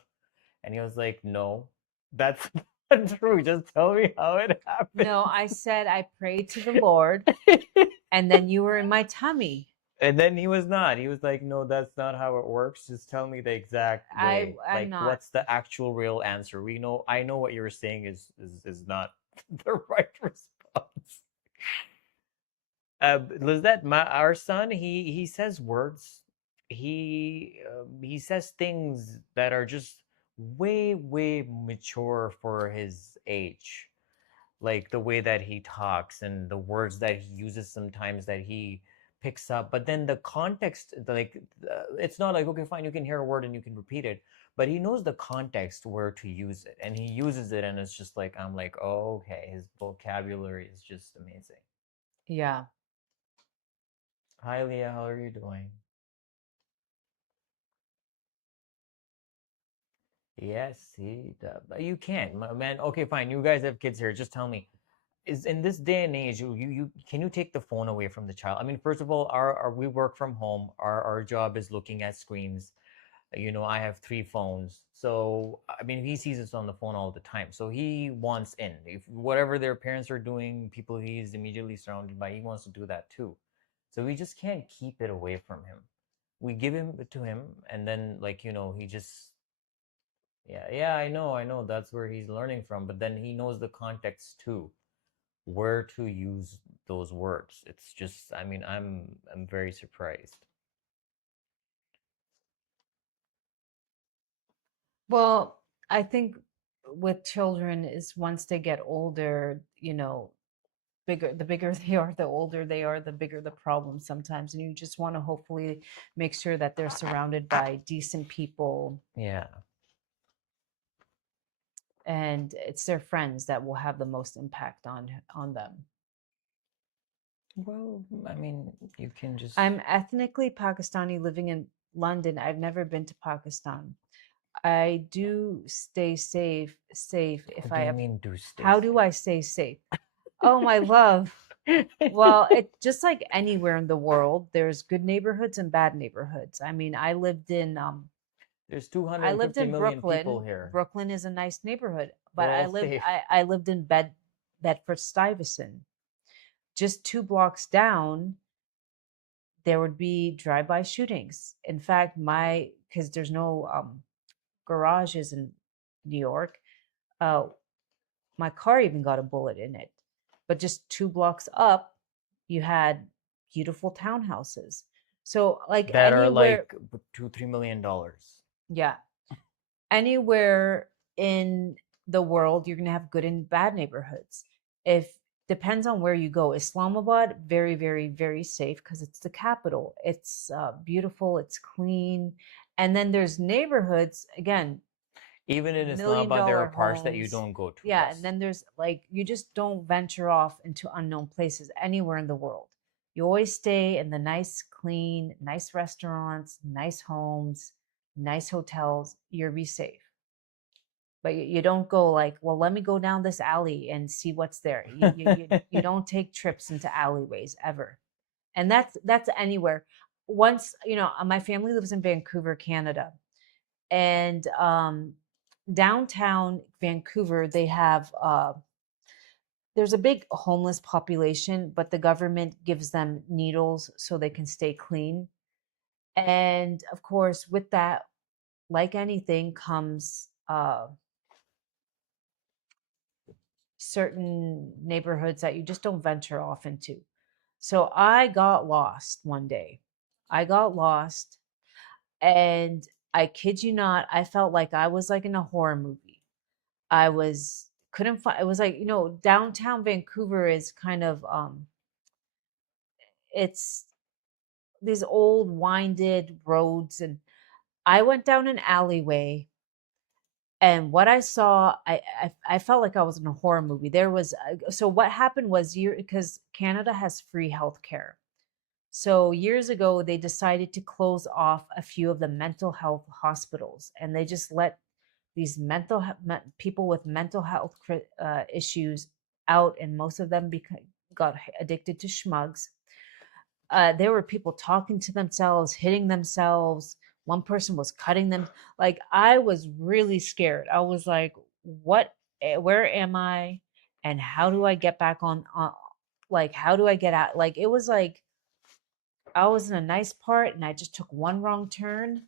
and he was like, "No, that's not true. Just tell me how it happened." No, I said I prayed to the Lord, and then you were in my tummy. And then he was not. He was like, "No, that's not how it works. Just tell me the exact way. I'm not. What's the actual real answer? I know what you're saying is not the right response." Lizette, our son, he says words. He says things that are just way mature for his age, like the way that he talks and the words that he uses sometimes that he picks up. But then the context, it's not like, okay, fine, you can hear a word and you can repeat it, but he knows the context where to use it, and he uses it, and it's just like, I'm like, oh, okay, his vocabulary is just amazing. Yeah. Hi, Leah, how are you doing? Yes, you can, man. Okay, fine, you guys have kids here, just tell me, is in this day and age, you can you take the phone away from the child? I mean, first of all, we work from home. Our job is looking at screens. I have 3 phones, so I mean, he sees us on the phone all the time. So he wants in. If whatever their parents are doing, people he's immediately surrounded by, he wants to do that too. So we just can't keep it away from him. We give it to him, and then he just, yeah, I know, that's where he's learning from. But then he knows the context too, where to use those words. It's just, I mean, I'm very surprised. Well, I think with children is once they get older, the bigger they are, the older they are, the bigger the problem sometimes. And you just want to hopefully make sure that they're surrounded by decent people. Yeah. And it's their friends that will have the most impact on them. Well, I mean, you can just. I'm ethnically Pakistani living in London. I've never been to Pakistan. I do stay safe if What do you mean do stay How safe? do I stay safe? Oh, my love. Well, it just like anywhere in the world, there's good neighborhoods and bad neighborhoods. I mean, I lived in there's 250 million Brooklyn. people here. Brooklyn is a nice neighborhood, but We're all safe. I lived in Bedford-Stuyvesant. Just 2 blocks down, there would be drive-by shootings. In fact, because there's no garages in New York, my car even got a bullet in it. But just 2 blocks up, you had beautiful townhouses. So like that anywhere, are like $2-3 million. Yeah. Anywhere in the world, you're going to have good and bad neighborhoods. Depends on where you go. Islamabad, very, very, very safe because it's the capital. It's beautiful. It's clean. And then there's neighborhoods, again, even in $1 Islamabad, there are million parts that you homes. don't go to. Yeah, Yes. and then there's you just don't venture off into unknown places anywhere in the world. You always stay in the nice, clean, nice restaurants, nice homes, nice hotels. You'll be safe. But you don't go well, let me go down this alley and see what's there. You don't take trips into alleyways ever. And that's anywhere. Once, my family lives in Vancouver, Canada. And downtown Vancouver, they have there's a big homeless population, but the government gives them needles so they can stay clean. And of course, with that, like anything, comes certain neighborhoods that you just don't venture off into. So I got lost one day. I got lost, and I kid you not, I felt like I was like in a horror movie. I was couldn't find, it was like, downtown Vancouver is kind of it's these old winded roads, and I went down an alleyway, and what I saw, I felt like I was in a horror movie. There was so what happened was, because Canada has free health care. So years ago, they decided to close off a few of the mental health hospitals, and they just let these people with mental health issues out, and most of them got addicted to schmugs. There were people talking to themselves, hitting themselves. One person was cutting them. Like, I was really scared. I was like, what, where am I? And how do I get back on like, how do I get out? Like, it was like, I was in a nice part and I just took one wrong turn,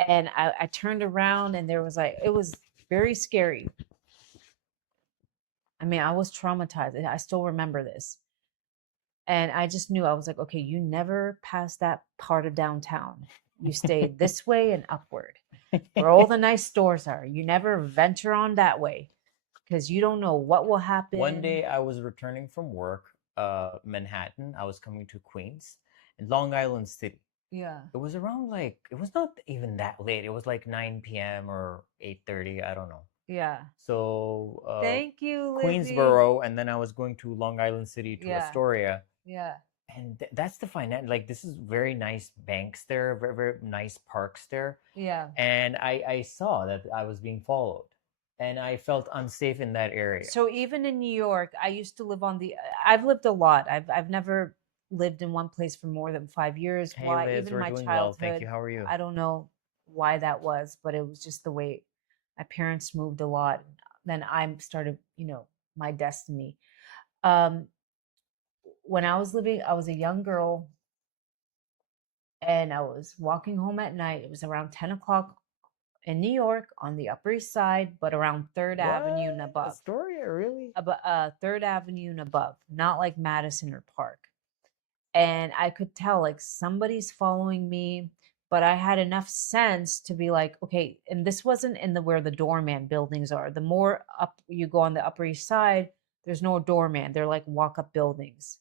and I turned around, and there was like, it was very scary. I mean, I was traumatized. I still remember this. And I just knew, I was like, okay, you never pass that part of downtown. You stay this way and upward, where all the nice stores are. You never venture on that way, because you don't know what will happen. One day I was returning from work, Manhattan. I was coming to Queens and Long Island City. Yeah. It was around like, it was not even that late. It was like 9 p.m. or 8:30. I don't know. Yeah. So Thank you, Lizzie. Queensboro, and then I was going to Long Island City to Yeah. Astoria. Yeah. And that's the finance. Like, this is very nice banks there, very, very nice parks there. Yeah. And I saw that I was being followed, and I felt unsafe in that area. So even in New York, I used to live I've lived a lot. I've never lived in one place for more than 5 years. Hey, Why? Liz, Even we're my doing childhood. well. Thank you. How are you? I don't know why that was, but it was just the way my parents moved a lot. Then I started, my destiny. When I was a young girl, and I was walking home at night. It was around 10 o'clock in New York on the Upper East Side, but around 3rd Avenue and above. Astoria, really? 3rd Avenue and above, not like Madison or Park. And I could tell like somebody's following me, but I had enough sense to be like, okay, and this wasn't in where the doorman buildings are. The more up you go on the Upper East Side, there's no doorman. They're like walk-up buildings.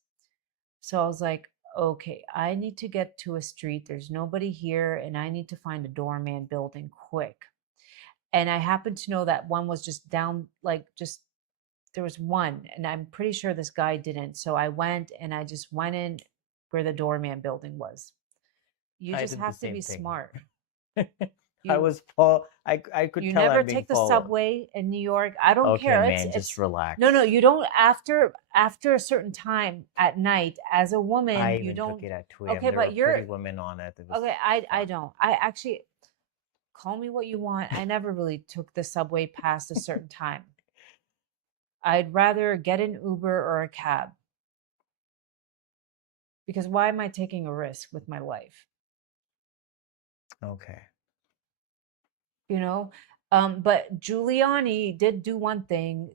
So I was like, okay, I need to get to a street. There's nobody here, and I need to find a doorman building quick. And I happened to know that one was just down, there was one, and I'm pretty sure this guy didn't. So I went, and I just went in where the doorman building was. You just have to be smart. I was I could you tell never I'm being take the followed. subway in New York. I don't Okay, care. man, just relax. No, you don't. After a certain time at night, as a woman, I you even don't. took it at 2 a.m. Okay, there but were you're pretty women on it. It was okay. I don't. I actually, call me what you want. I never really took the subway past a certain time. I'd rather get an Uber or a cab, because why am I taking a risk with my life? Okay. But Giuliani did do one thing.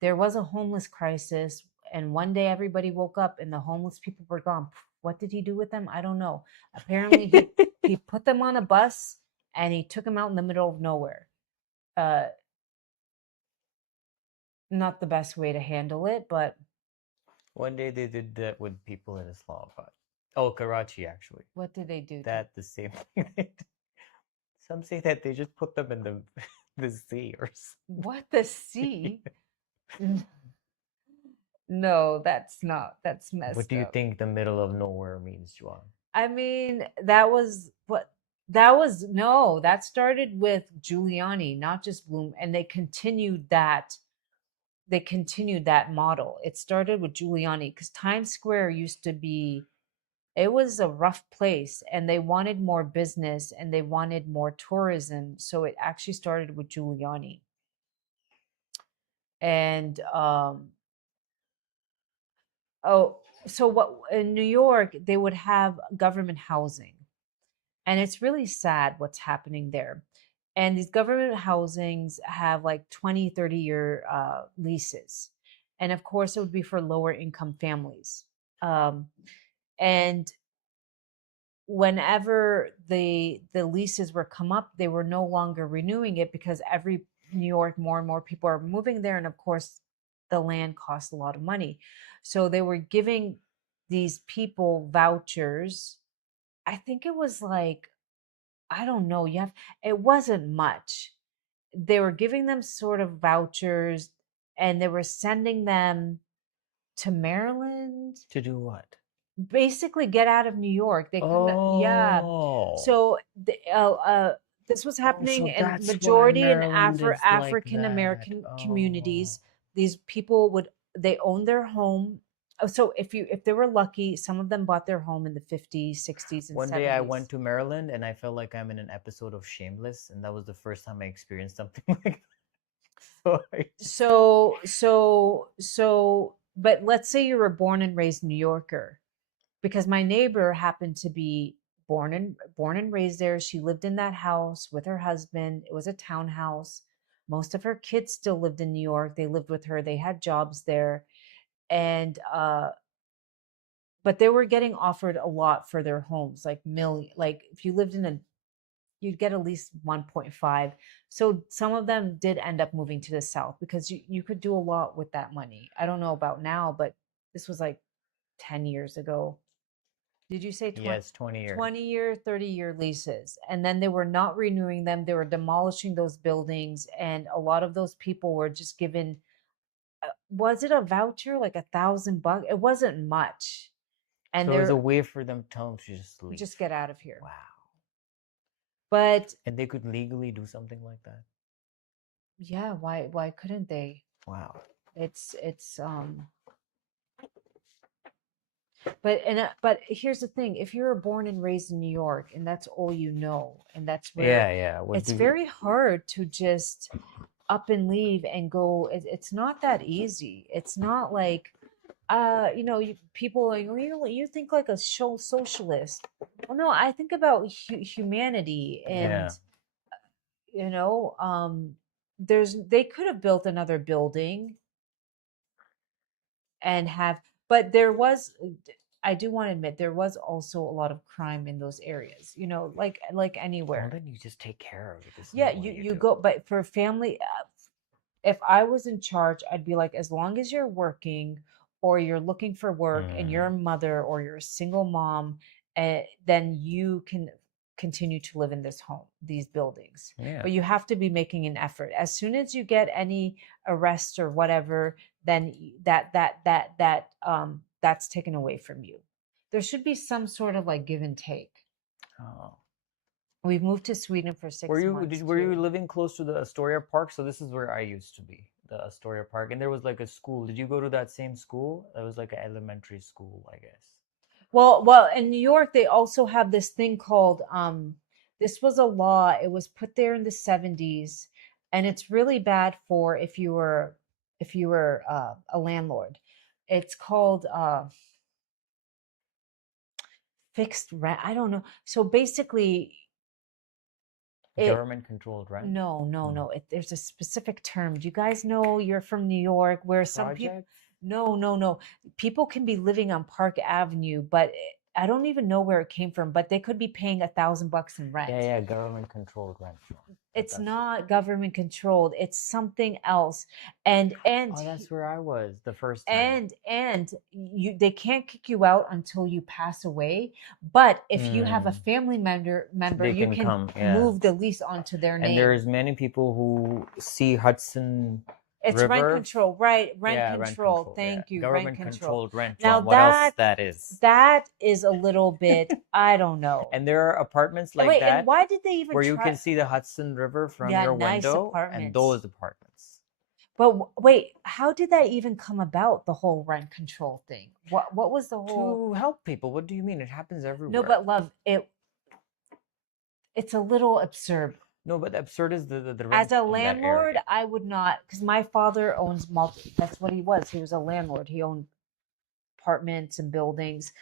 There was a homeless crisis, and one day everybody woke up and the homeless people were gone. What did he do with them? I don't know. Apparently he put them on a bus and he took them out in the middle of nowhere. Not the best way to handle it, but One day they did that with people in Islamabad. Oh, Karachi, actually. what did they do? That the same thing. Some say that they just put them in the sea or something. What, the sea? No, that's messed up. What do you think the middle of nowhere means, Juan? I mean, that started with Giuliani, not just Bloom, and they continued that model. It started with Giuliani, because Times Square used to be, it was a rough place, and they wanted more business and they wanted more tourism. So it actually started with Giuliani. And so what, in New York, they would have government housing. And it's really sad what's happening there. And these government housings have like 20, 30-year leases. And of course, it would be for lower income families. And whenever the leases were come up, they were no longer renewing it because every New York, more and more people are moving there. And of course, the land costs a lot of money. So they were giving these people vouchers. I think it was like, I don't know, it wasn't much. They were giving them sort of vouchers and they were sending them to Maryland. To do what? Basically get out of New York. They couldn't, yeah. Oh. So this was happening so in that's why majority in Maryland is like African American that. communities. These people they own their home. So if they were lucky, some of them bought their home in the 50s, 60s, and One 70s. day I went to Maryland and I felt like I'm in an episode of Shameless, and that was the first time I experienced something like that. So, but let's say you were born and raised New Yorker, because my neighbor happened to be born and raised there. She lived in that house with her husband. It was a townhouse. Most of her kids still lived in New York. They lived with her. They had jobs there. And but they were getting offered a lot for their homes, like if you lived you'd get at least 1.5. So some of them did end up moving to the South because you could do a lot with that money. I don't know about now, but this was like 10 years ago. Did you say 20? Yes, 20 years. 20-year, 30-year leases. And then they were not renewing them. They were demolishing those buildings. And a lot of those people were just given, was it a voucher, like $1,000? It wasn't much. And so it was a way for them to tell them to just leave. Just get out of here. Wow. But and they could legally do something like that? Yeah, why couldn't they? Wow. It's but here's the thing, if you're born and raised in New York and that's all you know, and that's where it's very hard to just up and leave and go. It's not that easy. It's not like people like, you think like a socialist. Well, no, I think about humanity, and they could have built another building and but I do want to admit there was also a lot of crime in those areas, like anywhere. Well, then you just take care of it. Yeah, you go, but for family, if I was in charge, I'd be like, as long as you're working or you're looking for work and you're a mother or you're a single mom, then you can continue to live in these buildings. Yeah. But you have to be making an effort. As soon as you get any arrests or whatever, then that's taken away from you. There should be some sort of like give and take. Oh. We've moved to Sweden for 6 months. Were you living close to the Astoria Park? So this is where I used to be, the Astoria Park, and there was like a school. Did you go to that same school? It was like an elementary school, I guess. Well, in New York, they also have this thing called, this was a law. It was put there in the 70s, and it's really bad for if you were a landlord. It's called fixed rent. I don't know. So basically, government controlled rent. No. There's a specific term. Do you guys know? You're from New York, where some people. No. People can be living on Park Avenue, but I don't even know where it came from, but they could be paying $1,000 in rent. Yeah, government controlled rent. It's not government controlled. It's something else. And that's where I was the first time. And they can't kick you out until you pass away. But if you have a family member, you can move the lease onto their name. And there's many people who see Hudson. It's River? Rent control, right? Rent control. Thank you. Government rent controlled rent. Now what else that is? That is a little bit. I don't know. And there are apartments like that. And why did they even where you can see the Hudson River from your window? Apartments. And those apartments. But wait, how did that even come about? The whole rent control thing. What was the whole? To help people. What do you mean? It happens everywhere. No, but love it's a little absurd. No, but the absurd is the rent. As a landlord, I would not, because my father owns that's what he was. He was a landlord. He owned apartments and buildings.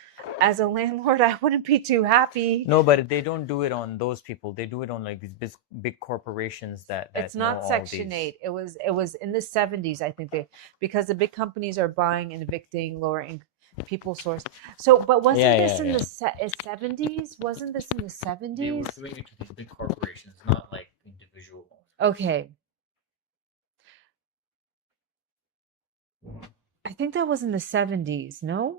As a landlord, I wouldn't be too happy. No, but they don't do it on those people. They do it on like these big corporations that It's know not all Section these. 8. It was in the 70s, I think, because the big companies are buying and evicting lower income people source. So, but wasn't this in the 70s? Wasn't this in the They were 70s? doing it to these big corporations, not like individual owners. Okay. I think that was in the 70s, no?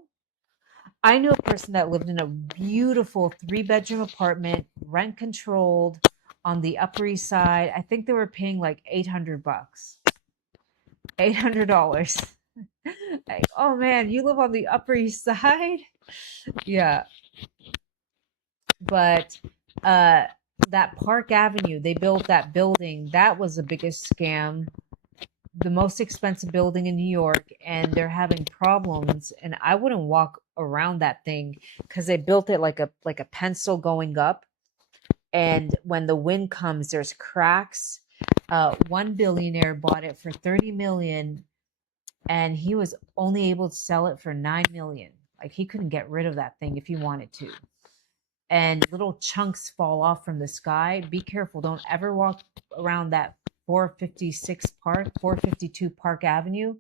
I knew a person that lived in a beautiful 3-bedroom apartment, rent controlled on the Upper East Side. I think they were paying like $800. $800. Like, oh man, you live on the Upper East Side? Yeah. But that Park Avenue, they built that building. That was the biggest scam. The most expensive building in New York, and they're having problems. And I wouldn't walk around that thing because they built it like a pencil going up. And when the wind comes, there's cracks. One billionaire bought it for 30 million, and he was only able to sell it for 9 million. Like he couldn't get rid of that thing if he wanted to. And little chunks fall off from the sky. Be careful. Don't ever walk around that 452 Park Avenue.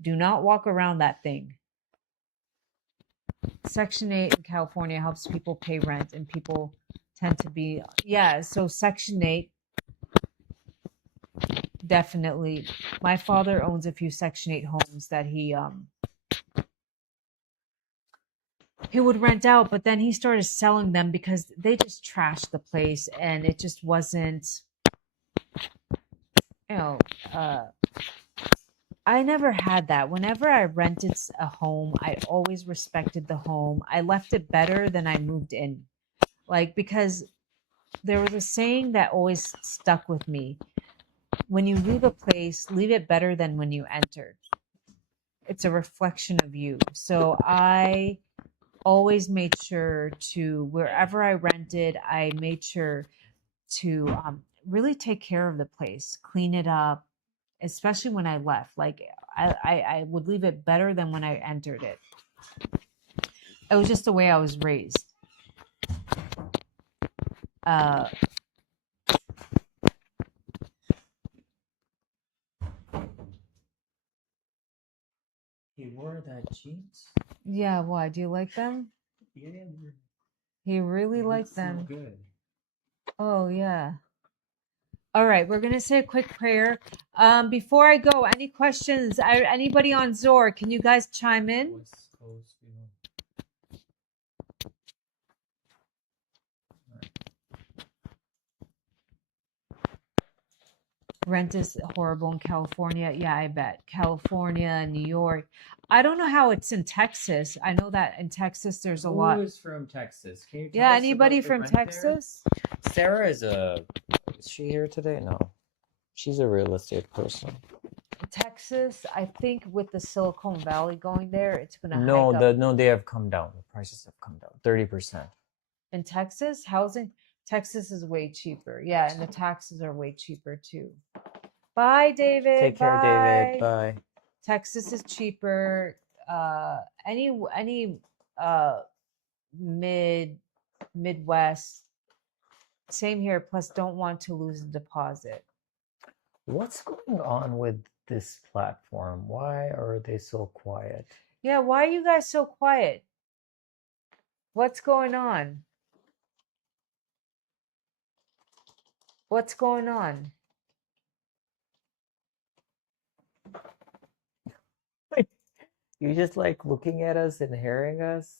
Do not walk around that thing. Section 8 in California helps people pay rent, and people tend to be, so Section 8, definitely. My father owns a few Section 8 homes that he would rent out, but then he started selling them because they just trashed the place, and it just wasn't, I never had that. Whenever I rented a home, I always respected the home. I left it better than I moved in. Like, because there was a saying that always stuck with me. When you leave a place, leave it better than when you entered. It's a reflection of you. So I always made sure to, wherever I rented, I made sure to really take care of the place, clean it up, especially when I left. Like I would leave it better than when I entered it. It was just the way I was raised. He wore that jeans. Yeah, why? Do you like them? Yeah, He really liked so them. good. Oh yeah. All right, we're gonna say a quick prayer. Before I go, any questions? Anybody on Zor? Can you guys chime in? West Coast, Rent is horrible in California. Yeah, I bet. California, New York. I don't know how it's in Texas. I know that in Texas there's a lot. Who is from Texas? Can you tell Yeah, us anybody about the from rent there? Texas? Sarah is she here today? No. She's a real estate person. Texas, I think with the Silicon Valley going there, it's gonna No, hike up. they have come down. The prices have come down 30%. In Texas, housing, Texas is way cheaper. Yeah, and the taxes are way cheaper too. Bye, David. Take care, Bye. David. Bye. Texas is cheaper. Any Midwest, same here. Plus, don't want to lose a deposit. What's going on with this platform? Why are they so quiet? Yeah, why are you guys so quiet? What's going on? What's going on? You just like looking at us and hearing us?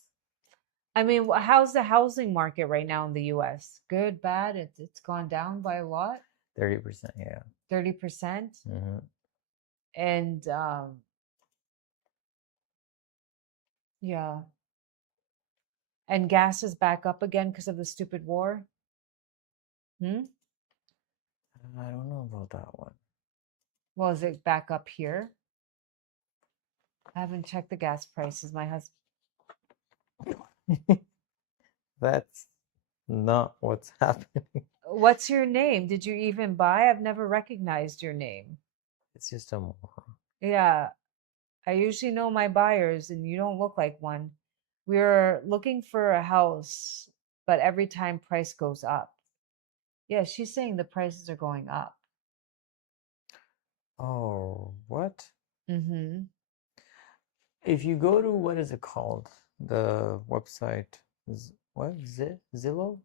I mean, how's the housing market right now in the U.S.? Good, bad? It's gone down by a lot? 30%, yeah. 30%? Mm-hmm. And yeah. And gas is back up again because of the stupid war? I don't know about that one. Well, is it back up here? I haven't checked the gas prices. My husband. That's not what's happening. What's your name? Did you even buy? I've never recognized your name. It's just a more. Yeah. I usually know my buyers, and you don't look like one. We're looking for a house, but every time price goes up. Yeah, she's saying the prices are going up. Oh, what? Mm-hmm. If you go to, what is it called? The website, what? Zillow?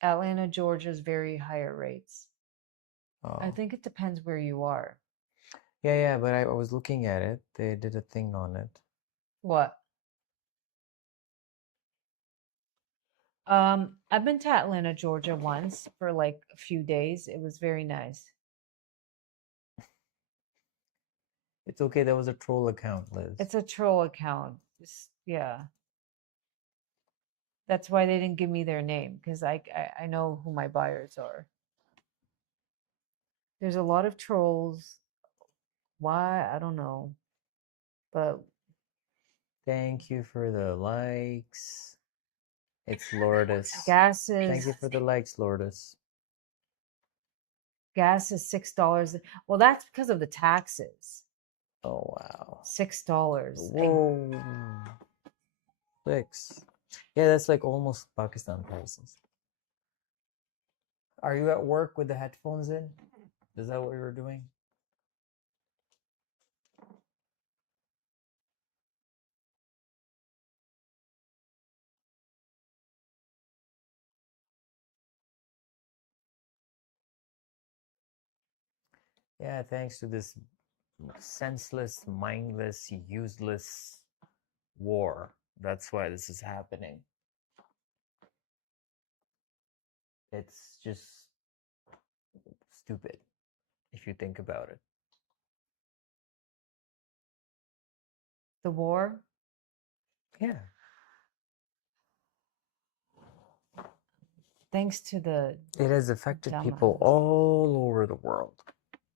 Atlanta, Georgia's very higher rates. I Oh. think it depends where you are. Yeah, but I was looking at it. They did a thing on it. What? I've been to Atlanta, Georgia once for like a few days. It was very nice. It's okay, that was a troll account, Liz. It's a troll account. Yeah. That's why they didn't give me their name, because I know who my buyers are. There's a lot of trolls. Why? I don't know. But Thank you for the likes. It's Lourdes. gas Thank you is for the likes, Lourdes. $6. Well, that's because of the taxes. Oh, wow. $6. Whoa. 6. Yeah, that's like almost Pakistan prices. Are you at work with the headphones in? Is that what you were doing? Yeah, thanks to this senseless, mindless, useless war. That's why this is happening. It's just stupid if you think about it. The war? Yeah. Thanks to the It has affected people dumbass. all over the world.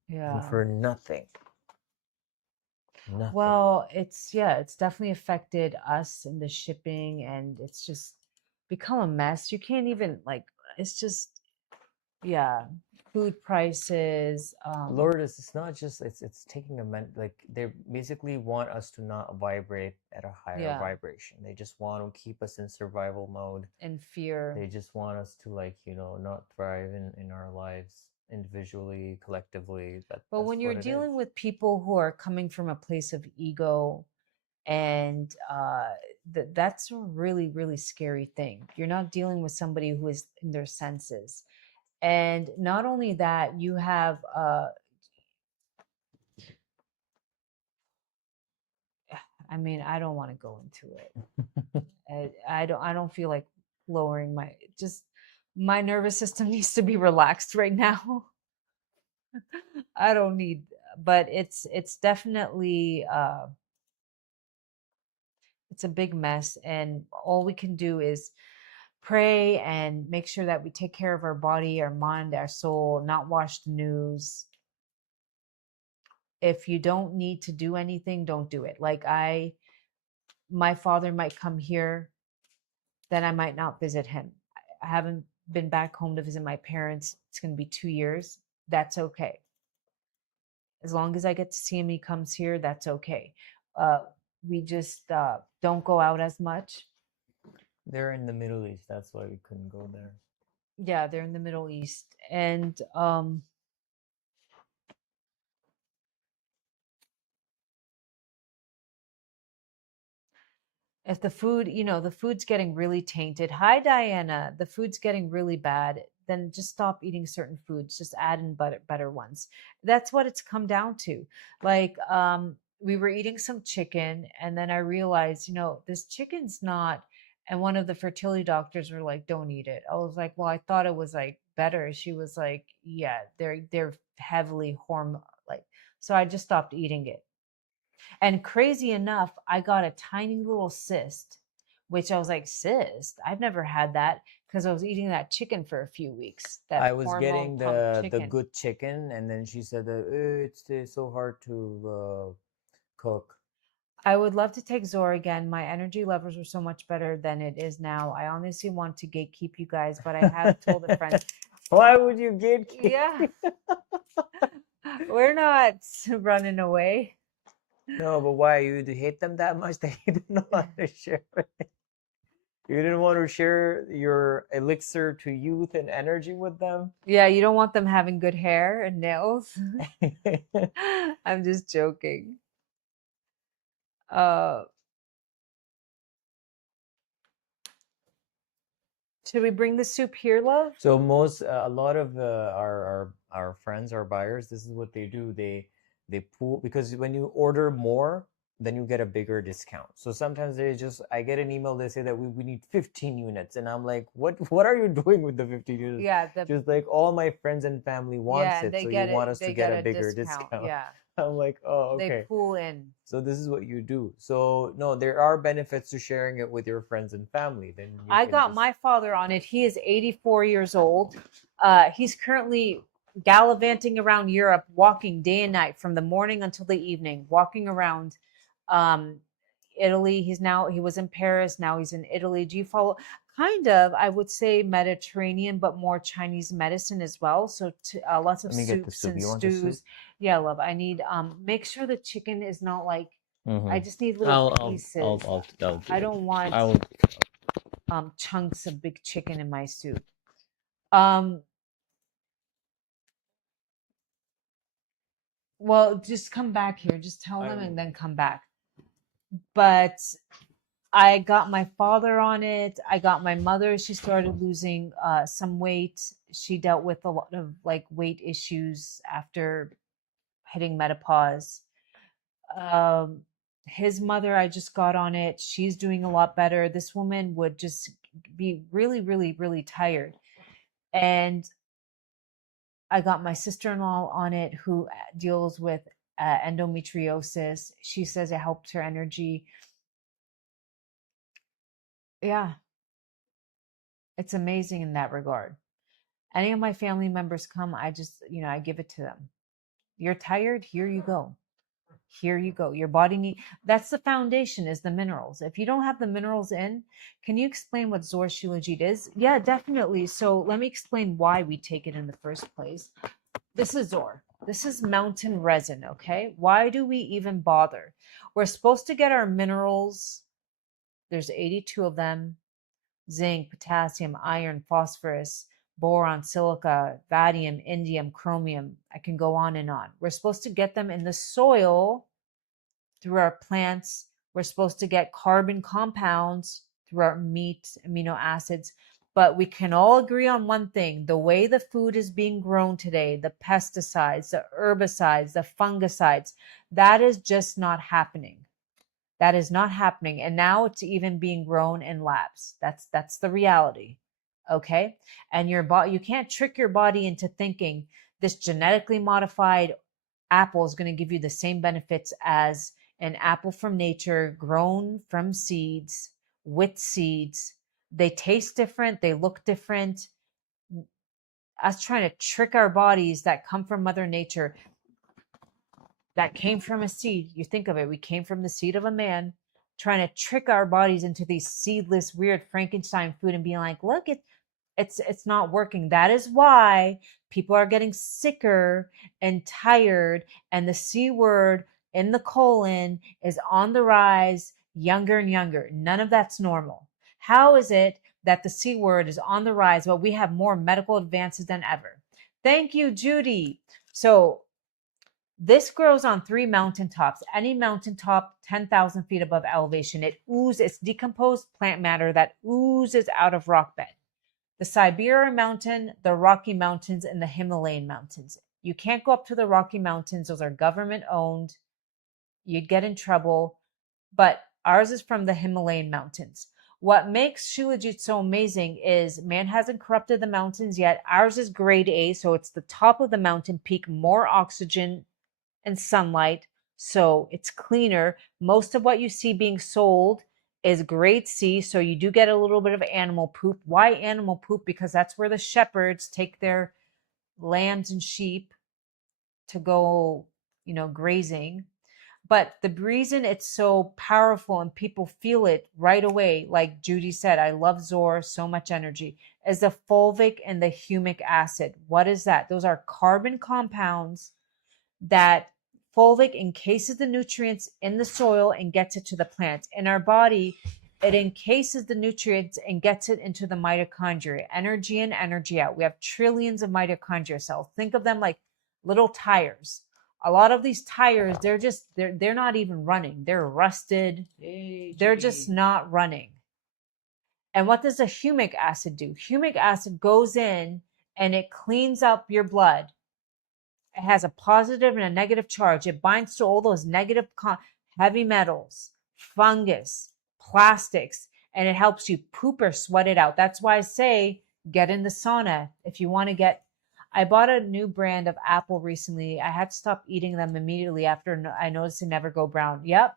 Yeah. And for nothing. Nothing. Well, it's definitely affected us in the shipping, and it's just become a mess. You can't even it's just food prices. Lord, it's not just it's taking like they basically want us to not vibrate at a higher vibration. They just want to keep us in survival mode. And fear. They just want us to not thrive in our lives individually, collectively. But when you're dealing with people who are coming from a place of ego, and that's a really, really scary thing. You're not dealing with somebody who is in their senses. And not only that, you have I mean, I don't want to go into it. I don't feel like lowering my nervous system needs to be relaxed right now. I don't need, but it's definitely it's a big mess, and all we can do is pray and make sure that we take care of our body, our mind, our soul, not watch the news. If you don't need to do anything, don't do it. Like my father might come here, then I might not visit him. I haven't been back home to visit my parents. It's going to be 2 years. That's okay. As long as I get to see him, he comes here, that's okay. We just don't go out as much. They're in the Middle East. That's why we couldn't go there. Yeah, they're in the Middle East. And if the food, the food's getting really tainted. Hi, Diana. The food's getting really bad. Then just stop eating certain foods. Just add in better ones. That's what it's come down to. Like, we were eating some chicken, and then I realized, this chicken's not. And one of the fertility doctors were like, "Don't eat it." I was like, "Well, I thought it was like better." She was like, "Yeah, they're heavily hormone like." So I just stopped eating it. And crazy enough, I got a tiny little cyst, which I was like, cyst? I've never had that, because I was eating that chicken for a few weeks. I was getting the good chicken, and then she said that it's so hard to cook. I would love to take Zor again. My energy levels were so much better than it is now. I honestly want to gatekeep you guys, but I have told a friend. Why would you gatekeep? Yeah. We're not running away. No, but why? You hate them that much that you didn't want to share it? You didn't want to share your elixir to youth and energy with them? Yeah, you don't want them having good hair and nails. I'm just joking. Should we bring the soup here, love? So a lot of our friends, our buyers, this is what they do. They pool, because when you order more, then you get a bigger discount. So sometimes I get an email, they say that we need 15 units, and I'm like, what are you doing with the 15 units? Yeah, Just like all my friends and family wants and it, they so get you want it. us They to get get a a bigger discount. discount. Yeah, I'm like, oh, they okay. pool in. So this is what you do. So no, there are benefits to sharing it with your friends and family. Then you I can got just... my father on it. He is 84 years old. He's currently gallivanting around Europe, walking day and night from the morning until the evening, walking around um, Italy. He was in Paris. Now he's in Italy. Do you follow? Kind of, I would say Mediterranean, but more Chinese medicine as well. So lots of Let me get the soups soup. and You want the soup? stews. Yeah, love. I need make sure the chicken is not like. I just need I'll little pieces. I'll do I don't want I'll chunks of big chicken in my soup. Well, just come back here. Just tell them and then come back. But I got my father on it. I got my mother. She started losing some weight. She dealt with a lot of like weight issues after hitting menopause. Um, his mother, I just got on it. She's doing a lot better. This woman would just be really, really, really tired. And I got my sister-in-law on it who deals with endometriosis. She says it helped her energy. Yeah, it's amazing in that regard. Any of my family members come, I just, I give it to them. You're tired? Here you go. Here you go. Your body that's the foundation, is the minerals. If you don't have the minerals in, can you explain what Zor Shilajit is? Yeah, definitely. So let me explain why we take it in the first place. This is Zor. This is mountain resin, okay? Why do we even bother? We're supposed to get our minerals. There's 82 of them: zinc, potassium, iron, phosphorus, boron, silica, vanadium, indium, chromium. I can go on and on. We're supposed to get them in the soil through our plants. We're supposed to get carbon compounds through our meat, amino acids. But we can all agree on one thing: the way the food is being grown today, the pesticides, the herbicides, the fungicides, that is just not happening. That is not happening. And now it's even being grown in labs. That's the reality. Okay? And your body, you can't trick your body into thinking this genetically modified apple is going to give you the same benefits as an apple from nature, grown from seeds, with seeds. They taste different, they look different. Us trying to trick our bodies that come from Mother Nature, that came from a seed. You think of it, we came from the seed of a man, trying to trick our bodies into these seedless, weird Frankenstein food and being like, look, it's not working. That is why people are getting sicker and tired, and the C word in the colon is on the rise, younger and younger. None of that's normal. How is it that the C word is on the rise, but we have more medical advances than ever? Thank you, Judy. So this grows on 3 mountaintops, any mountaintop 10,000 feet above elevation. It's decomposed plant matter that oozes out of rock bed. The Siberian Mountain, the Rocky Mountains, and the Himalayan Mountains. You can't go up to the Rocky Mountains. Those are government owned. You'd get in trouble. But ours is from the Himalayan Mountains. What makes Shilajit so amazing is man hasn't corrupted the mountains yet. Ours is grade A, so it's the top of the mountain peak, more oxygen and sunlight, so it's cleaner. Most of what you see being sold is grade C, so you do get a little bit of animal poop. Why animal poop? Because that's where the shepherds take their lambs and sheep to go, grazing. But the reason it's so powerful and people feel it right away, like Judy said, I love Zor, so much energy, is the fulvic and the humic acid. What is that? Those are carbon compounds that Fulvic encases the nutrients in the soil and gets it to the plant. In our body, it encases the nutrients and gets it into the mitochondria. Energy in, energy out. We have trillions of mitochondria cells. Think of them like little tires. A lot of these tires, they're not even running. They're rusted. They're just not running. And what does a humic acid do? Humic acid goes in and it cleans up your blood. It has a positive and a negative charge. It binds to all those negative heavy metals, fungus, plastics, and it helps you poop or sweat it out. That's why I say get in the sauna if you want to get. I bought a new brand of apple recently. I had to stop eating them immediately after I noticed they never go brown. Yep.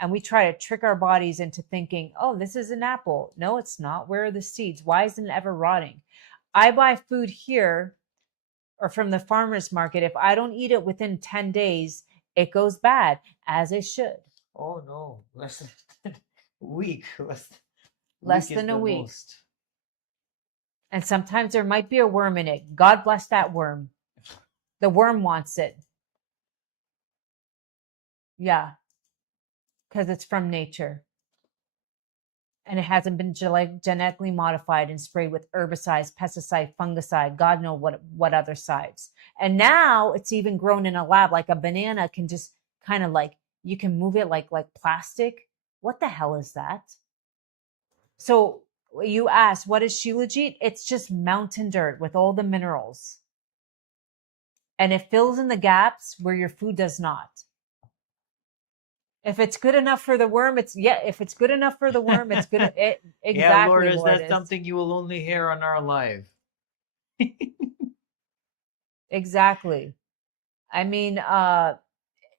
And we try to trick our bodies into thinking, oh, this is an apple. No, it's not. Where are the seeds? Why isn't it ever rotting? I buy food here or from the farmer's market. If I don't eat it within 10 days, it goes bad, as it should. Oh no, less than a week. Less than a week. And sometimes there might be a worm in it. God bless that worm. The worm wants it. Yeah. Because it's from nature. And it hasn't been genetically modified and sprayed with herbicides, pesticide, fungicide, God knows what other sides. And now it's even grown in a lab. Like a banana can just kind of like, you can move it like plastic. What the hell is that? So you ask, what is Shilajit? It's just mountain dirt with all the minerals. And it fills in the gaps where your food does not. If it's good enough for the worm, if it's good enough for the worm, it's good. Exactly. Yeah, Lord, is that something you will only hear on our live? Exactly. I mean,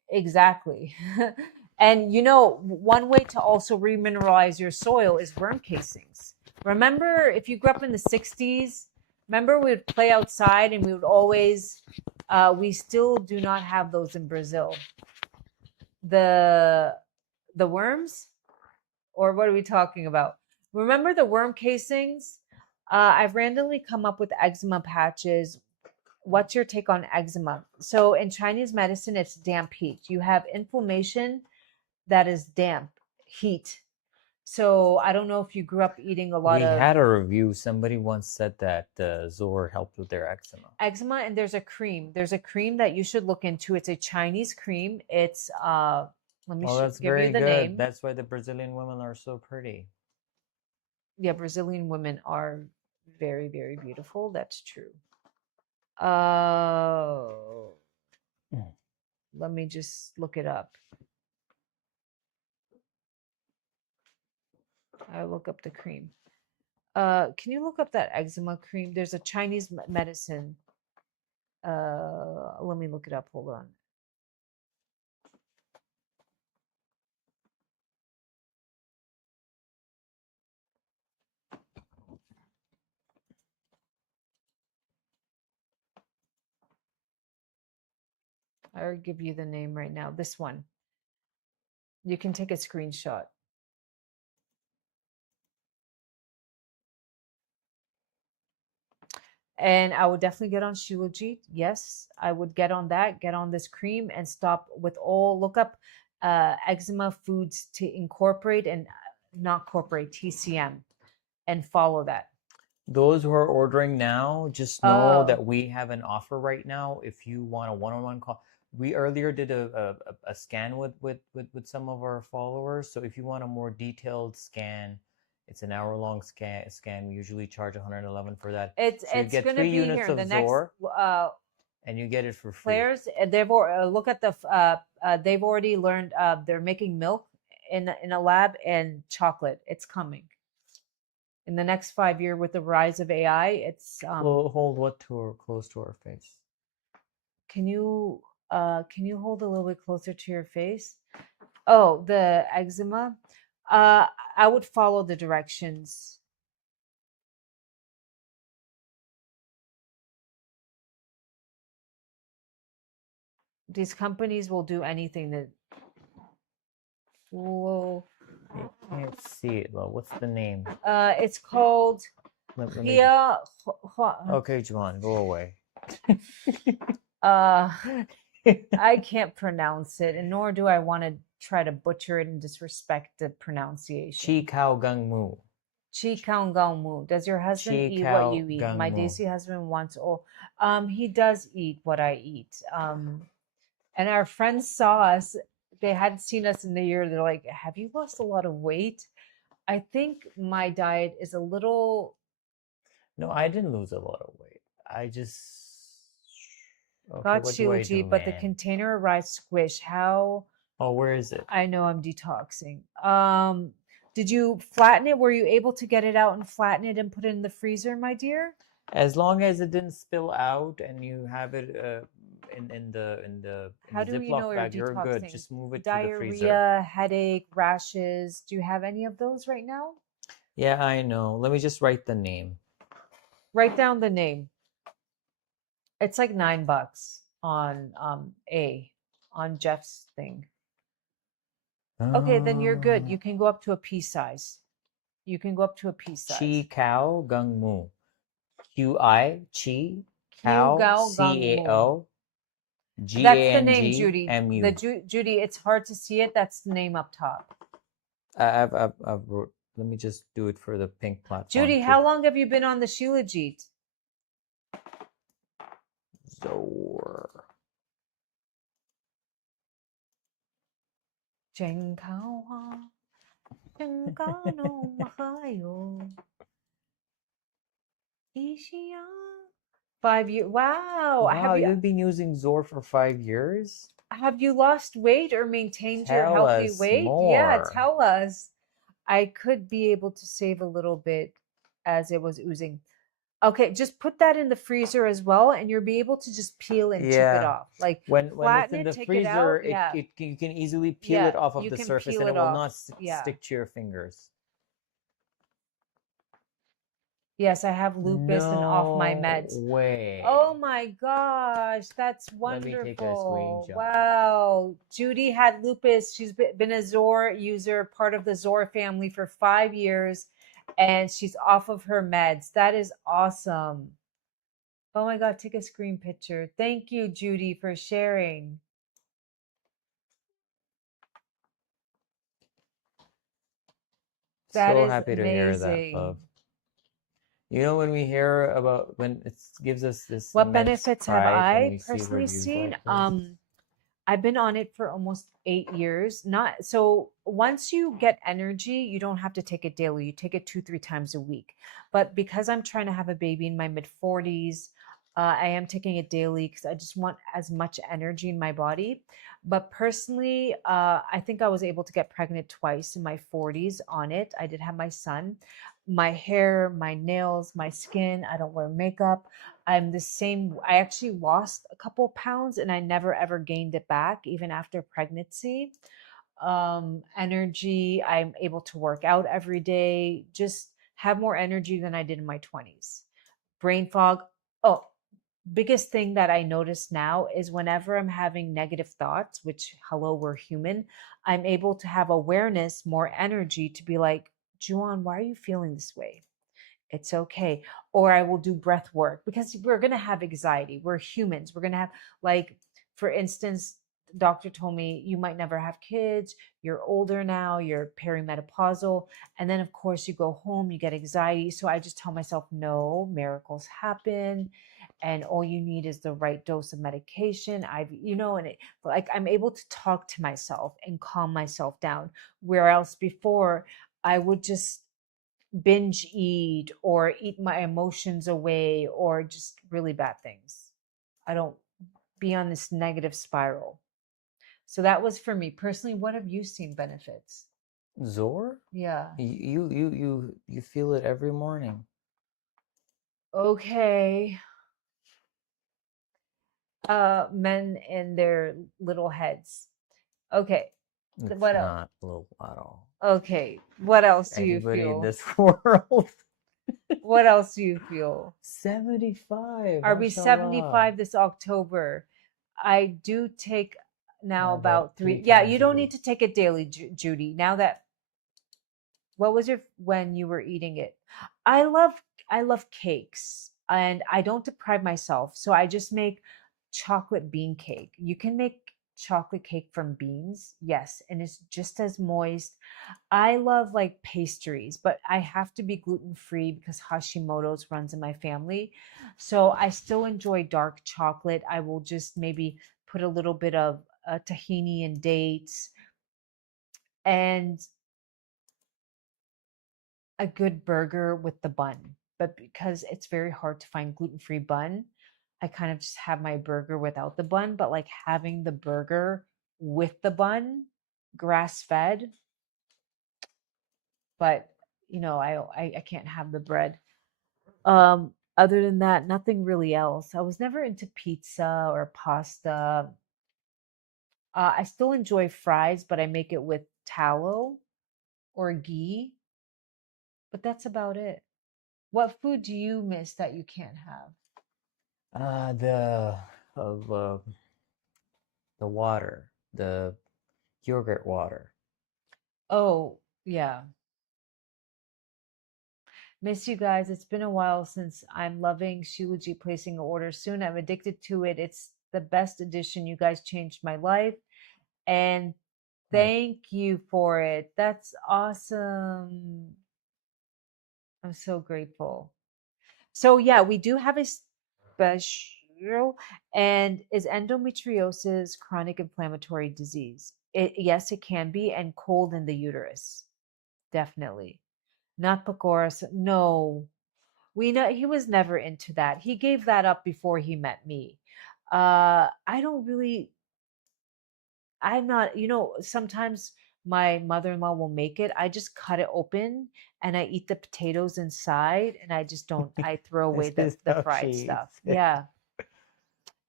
exactly. And one way to also remineralize your soil is worm casings. Remember, if you grew up in the 60s, remember we would play outside and we would always, we still do not have those in Brazil. The worms, or what are we talking about? Remember the worm casings? I've randomly come up with eczema patches. What's your take on eczema? So in Chinese medicine, it's damp heat. You have inflammation that is damp heat. So I don't know if you grew up eating a lot of... We had a review. Somebody once said that Zor helped with their eczema. Eczema, and there's a cream. There's a cream that you should look into. It's a Chinese cream. It's, let me give you the name. That's why the Brazilian women are so pretty. Yeah, Brazilian women are very, very beautiful. That's true. Let me just look it up. I look up the cream. Can you look up that eczema cream? There's a Chinese medicine. Let me look it up. Hold on. I'll give you the name right now. This one. You can take a screenshot. And I would definitely get on Shilajit. Yes, I would get on that. Get on this cream and stop with all. Look up eczema foods to incorporate and not incorporate, TCM, and follow that. Those who are ordering now, just know that we have an offer right now. If you want a one-on-one call, we earlier did a scan with some of our followers. So if you want a more detailed scan, it's an hour-long scan. We usually charge $111 for that. It's you get going to 3 be units here of the Zor, next. And you get it for free. Players, they've look at the. They've already learned. They're making milk in a lab and chocolate. It's coming. In the next 5 years, with the rise of AI, it's. Hold what close to our face? Can you hold a little bit closer to your face? Oh, the eczema. I would follow the directions. These companies will do anything that. Whoa. You can't see it, though. What's the name? It's called. Okay, Juan, go away. I can't pronounce it, and nor do I want to try to butcher it and disrespect the pronunciation. Chi Kao Gung Mu. Chi Kang Gao Mu. Does your husband Chi eat what Kao you eat? Gung My Mu. Desi husband wants. Oh, he does eat what I eat. And our friends saw us. They hadn't seen us in a year. They're like, "Have you lost a lot of weight?" I think my diet is a little. No, I didn't lose a lot of weight. I just okay. Got What do I do, Shilajit, but the man? container arrived squish. How? Oh, where is it? I know I'm detoxing. Did you flatten it? Were you able to get it out and flatten it and put it in the freezer, my dear? As long as it didn't spill out and you have it in the How do you know Ziploc you're bag, you're good. detoxing? Just move it to the freezer. Diarrhea, headache, rashes. Do you have any of those right now? Yeah, I know. Let me just write the name. Write down the name. It's like $9 on on Jeff's thing. Okay, then you're good. You can go up to a pea size. You can go up to a pea size. Chi Kao Gung Mu. Chi Q Kao Gao Gang Mu. CAO That's the name, Judy. GANGMU. Judy, it's hard to see it. That's the name up top. I've wrote. Let me just do it for the pink platform. Judy, too. how long have you been on the Shilajit? Zor. Ishiya. 5 years. Wow. Wow, you've been using Zor for 5 years? Have you lost weight or maintained your Tell healthy us weight? Yeah, more. tell us. I could be able to save a little bit as it was oozing. Okay, just put that in the freezer as well, and you'll be able to just peel and chip it off. Like when it's flatten in it, the take freezer, it out. you can easily peel Yeah, it off of you the can surface, peel and it it will off. not Yeah. stick to your fingers. Yes, I have lupus and off my No meds. way. Oh my gosh, that's Let me take a wonderful. screenshot. Wow. Judy had lupus. She's been a Zor user, part of the Zor family for 5 years, and she's off of her meds. That is awesome. Oh my God, take a screen picture. Thank you, Judy, for sharing. That So is happy to hear that, amazing. love. You know, when we hear about when it gives us this What immense benefits have pride when I we see personally reviews seen? like this. I've been on it for almost 8 years. Not so once you get energy, you don't have to take it daily. You take it 2-3 times a week. But because I'm trying to have a baby in my mid 40s, I am taking it daily because I just want as much energy in my body. But personally, I think I was able to get pregnant twice in my 40s on it. I did have my son. My hair, my nails, my skin, I don't wear makeup. I'm the same. I actually lost a couple pounds and I never ever gained it back, even after pregnancy. Energy, I'm able to work out every day, just have more energy than I did in my 20s. Brain fog. Oh, biggest thing that I notice now is whenever I'm having negative thoughts, which, hello, we're human, I'm able to have awareness, more energy to be like, Juan, why are you feeling this way? It's okay. Or I will do breath work because we're going to have anxiety. We're humans. We're going to have, like, for instance, doctor told me you might never have kids. You're older now. You're perimenopausal. And then, of course, you go home, you get anxiety. So I just tell myself, no, miracles happen. And all you need is the right dose of medication. And like I'm able to talk to myself and calm myself down. Where else before I would just binge eat or eat my emotions away or just really bad things. I don't be on this negative spiral. So that was for me personally. What have you seen benefits? Zor? Yeah. You feel it every morning. Okay. Men and their little heads. Okay. It's What else? not little at all. Okay. What else do you Anybody in feel? this world. What else do you feel? 75. Are we mashallah. 75 this October? I do take now about 3. 3 Yeah, times you a don't week. need to take it daily, Judy. Now that what was your when you were eating it? I love cakes and I don't deprive myself. So I just make chocolate bean cake. You can make chocolate cake from beans, yes, and it's just as moist. I love like pastries, but I have to be gluten free because Hashimoto's runs in my family. So I still enjoy dark chocolate. I will just maybe put a little bit of tahini and dates and a good burger with the bun. But because it's very hard to find gluten free bun, I kind of just have my burger without the bun, but like having the burger with the bun, grass fed. But I can't have the bread. Other than that, nothing really else. I was never into pizza or pasta. I still enjoy fries, but I make it with tallow or ghee. But that's about it. What food do you miss that you can't have? The water, the yogurt water. Oh, yeah. Miss you guys. It's been a while since I'm loving Shilajit placing an order soon. I'm addicted to it. It's the best addition. You guys changed my life. And thank you for it. That's awesome. I'm so grateful. So yeah, we do have a special, and is endometriosis chronic inflammatory disease? Yes, it can be, and cold in the uterus. Definitely. Not Pacoris. No. We know he was never into that. He gave that up before he met me. I don't really I'm not, sometimes my mother-in-law will make it. I just cut it open and I eat the potatoes inside and I just don't, I throw away This is the how fried she stuff. eats it. Yeah.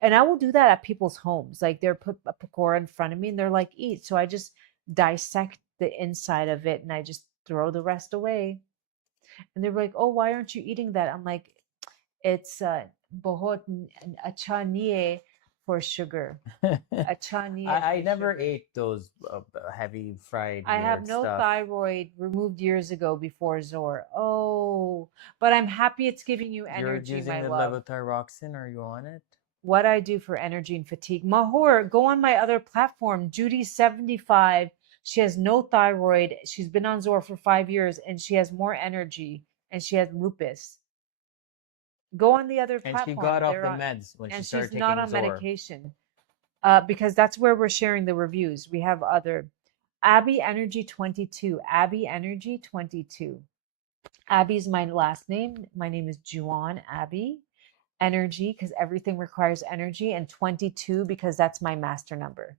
And I will do that at people's homes. Like they're put a pakora in front of me and they're like, eat. So I just dissect the inside of it and I just throw the rest away. And they're like, oh, why aren't you eating that? I'm like, it's bohot acha niye for sugar. Acha niye I for never sugar. ate those heavy fried I have weird no stuff. thyroid, removed years ago before Zor. Oh, but I'm happy it's giving you You're energy, using my the love. levothyroxine. Are you on it? What I do for energy and fatigue. Mahor, go on my other platform. Judy's 75. She has no thyroid. She's been on Zor for 5 years and she has more energy and she has lupus. Go on the other And she platform. got off They're the on, meds when she and started she's not taking on Zor. medication. Because that's where we're sharing the reviews. We have other Abby Energy 22. Abby Energy 22. Abby's my last name. My name is Juan Abby. Energy, because everything requires energy, and 22 because that's my master number.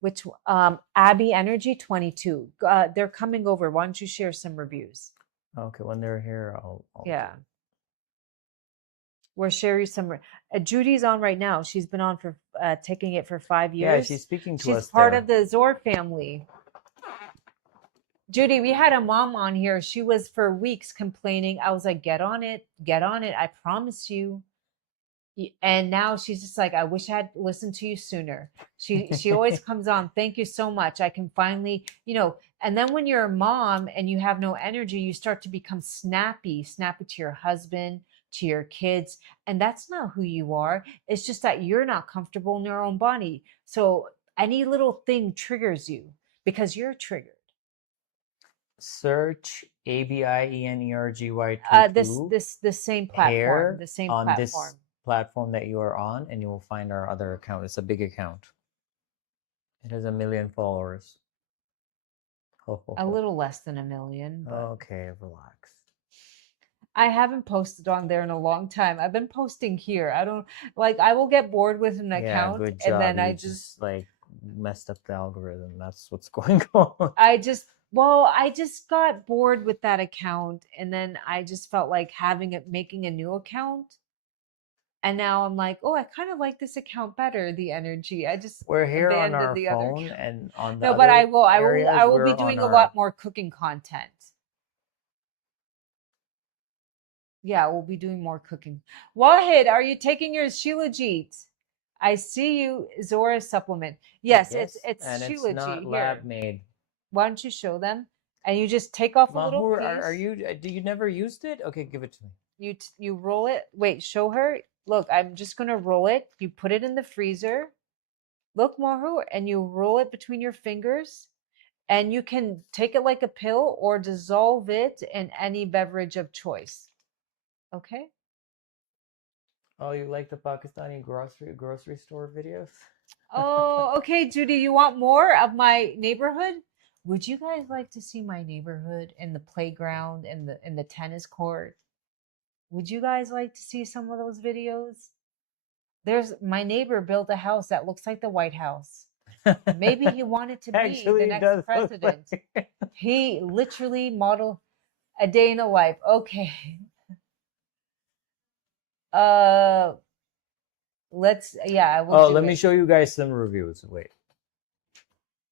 Which Abby Energy 22. They're coming over. Why don't you share some reviews? Okay, when they're here, I'll Yeah. We're sharing some. Judy's on right now. She's been on for taking it for 5 years. Yeah, she's speaking to us She's part there. of the Zor family. Judy, we had a mom on here. She was for weeks complaining. I was like, get on it. I promise you. And now she's just like, I wish I had listened to you sooner. She always comes on. Thank you so much. I can finally, and then when you're a mom and you have no energy, you start to become snappy to your husband, to your kids. And that's not who you are. It's just that you're not comfortable in your own body. So any little thing triggers you because you're triggered. Search ABIENERGY The same platform. hair The same on platform. this platform that you are on, and you will find our other account. It's a big account. It has 1 million followers. A little less than 1 million. But Okay, relax. I haven't posted on there in a long time. I've been posting here. I will get bored with an account good job. and then You I just like messed up the algorithm. That's what's going on. I just got bored with that account and then I just felt like making a new account. And now I'm like, oh, I kind of like this account better, the energy. I just We're here on abandoned our the other phone account. and on the No, but I will areas, be doing a lot more cooking content. Yeah, we'll be doing more cooking. Wahid, are you taking your Shilajit? I see you, Zora supplement. Yes, it's and Shilajit it's not here. lab made. Why don't you show them? And you just take off a little Mahur, piece. are you? Do you never used it? Okay, give it to me. You roll it. Wait, show her. Look, I'm just gonna roll it. You put it in the freezer. Look, Maru, and you roll it between your fingers. And you can take it like a pill or dissolve it in any beverage of choice. Okay? Oh, you like the Pakistani grocery store videos? Oh, okay, Judy, you want more of my neighborhood? Would you guys like to see my neighborhood and the playground and the tennis court? Would you guys like to see some of those videos? There's my neighbor built a house that looks like the White House. Maybe he wanted to be Actually, the it next does look president. like- He literally modeled a day in a life. Okay. I will Oh, do let it. me show you guys some reviews. Wait.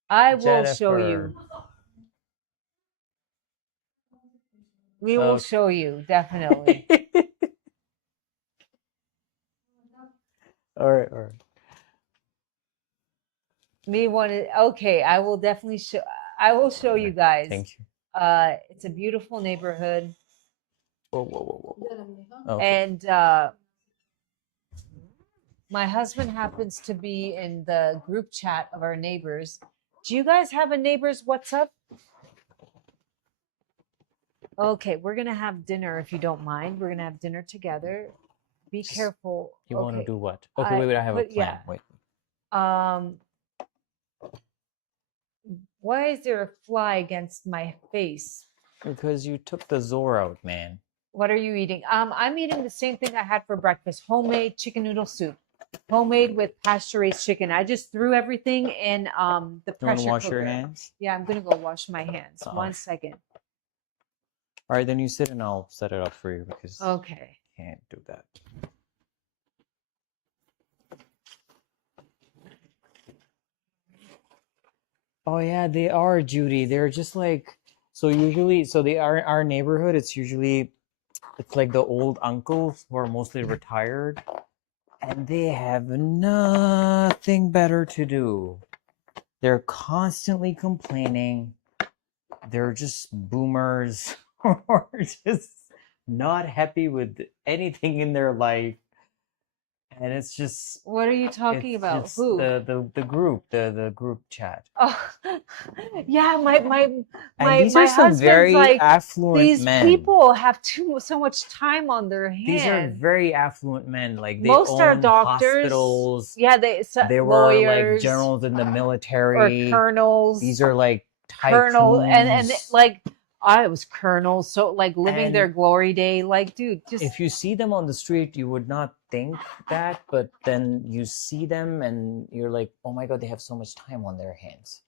I will show you. Jennifer. We will show you, definitely. All right, all right. Me wanted okay, I will definitely show you guys. Thank you. It's a beautiful neighborhood. Whoa, whoa, whoa, whoa. Okay. And my husband happens to be in the group chat of our neighbors. Do you guys have a neighbors WhatsApp? Okay, we're gonna have dinner if you don't mind. We're gonna have dinner together. Be careful. You want to Okay. do what? Okay, wait, I have a plan. Yeah. Wait. Why is there a fly against my face? Because you took the Zor out, man. What are you eating? I'm eating the same thing I had for breakfast: homemade chicken noodle soup, homemade with pasture-raised chicken. I just threw everything in the You want pressure to wash cooker. your hands? Yeah, I'm gonna go wash my hands. Uh-oh. 1 second. All right, then you sit and I'll set it up for you because Okay. I can't do that. Oh yeah, they are, Judy. They're just like they are our neighborhood. It's like the old uncles who are mostly retired, and they have nothing better to do. They're constantly complaining. They're just boomers or just not happy with anything in their life. And it's just What are you talking about? it's Who? the group chat. Oh, yeah. My And these my are some husband's very like, affluent these men. people have so much time on their hands. These are very affluent men. Like they Most own are doctors. hospitals. Yeah, They were lawyers, like generals in the or military. colonels. These are like colonel and tycoons. like I was colonel, so like living And their glory day. Like, dude, just if you see them on the street, you would not think that, but then you see them and you're like, oh my God, they have so much time on their hands.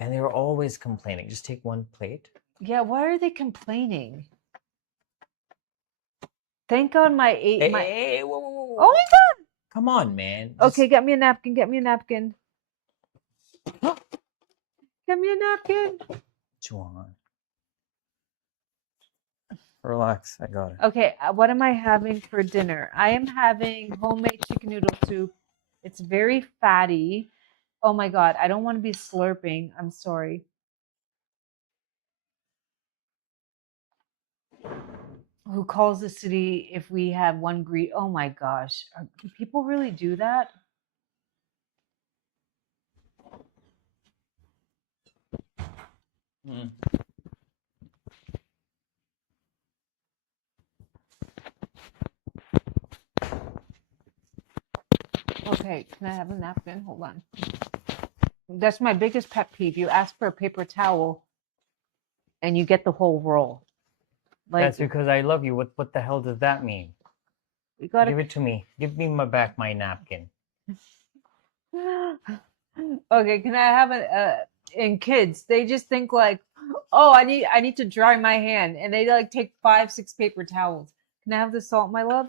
And they're always complaining. Just take one plate. yeah. Why are they complaining? Thank God Hey, whoa, whoa, whoa, whoa. Oh my God! Come on, man. Okay, get me a napkin. Get me a napkin. Get me a napkin. Juan. Relax, I got it. Okay, what am I having for dinner? I am having homemade chicken noodle soup. It's very fatty. Oh my God, I don't want to be slurping. I'm sorry. Who calls the city if we have one greet? Oh my gosh, do people really do that? Mm. Okay, can I have a napkin? Hold on. That's my biggest pet peeve. You ask for a paper towel and you get the whole roll. Like, That's because I love you. What the hell does that mean? you gotta Give it to me. Give me my napkin. Okay, can I have in kids, they just think like, oh, I need to dry my hand, and they like take 5-6 paper towels. Can I have the salt, my love?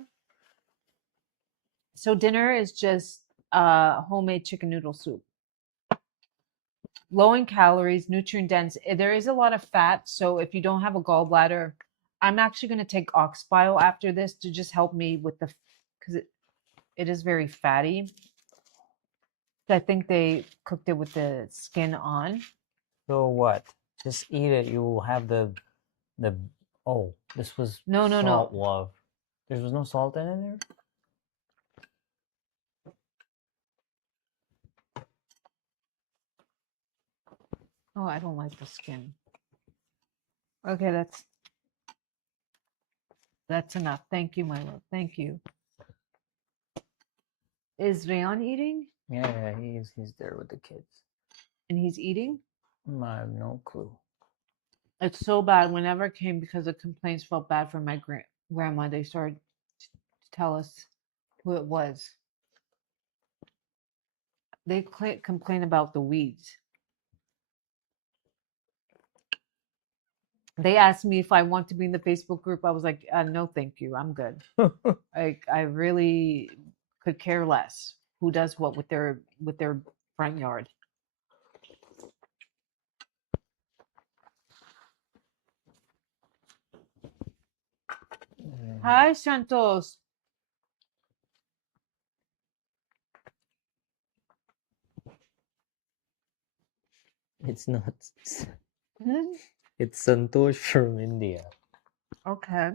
So dinner is just homemade chicken noodle soup. Low in calories, nutrient dense. There is a lot of fat, so if you don't have a gallbladder, I'm actually going to take ox bile after this to just help me with because it is very fatty. I think they cooked it with the skin on. So what? Just eat it. You will have the oh, this was No. salt love. There was no salt in there? Oh, I don't like the skin. Okay, that's enough. Thank you, my love. Thank you. Is Rayon eating? Yeah, he's there with the kids. And he's eating? I have no clue. It's so bad. Whenever it came because the complaints felt bad for my grandma, they started to tell us who it was. They complain about the weeds. They asked me if I want to be in the Facebook group. I was like, no, thank you. I'm good. I really could care less who does what with their front yard. Hi, Santos. It's not. Hmm? It's Santosh from India. Okay.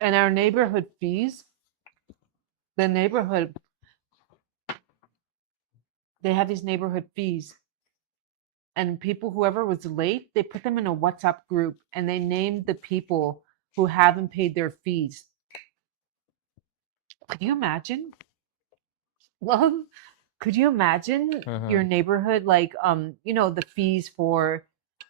And our neighborhood fees, the neighborhood, they have these neighborhood fees. And people, whoever was late, they put them in a WhatsApp group and they named the people who haven't paid their fees. Could you imagine? Love, could you imagine your neighborhood, like the fees for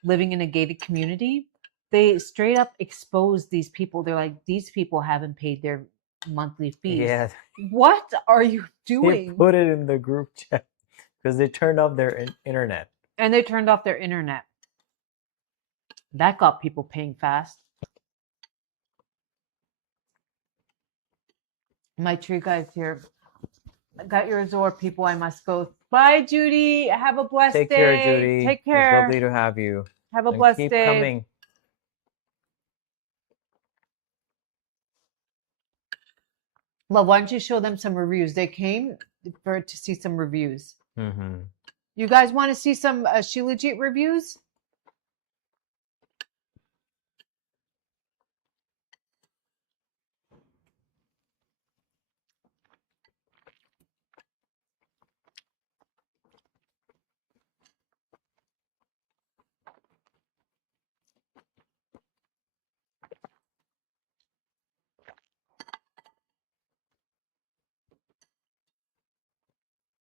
living in a gated community? They straight up expose these people. They're like, these people haven't paid their monthly fees. Yeah. What are you They doing? put it in the group chat because they turned off their internet. And they turned off their internet. That got people paying fast. My tree guy's here. I got your Zor, people. I must go. Bye, Judy. Have a blessed Take day. care, Judy. Take It's care. lovely to have you. Have a And blessed keep day. coming. Well, why don't you show them some reviews? They came to see some reviews. Mm-hmm. You guys want to see some Shilajit reviews?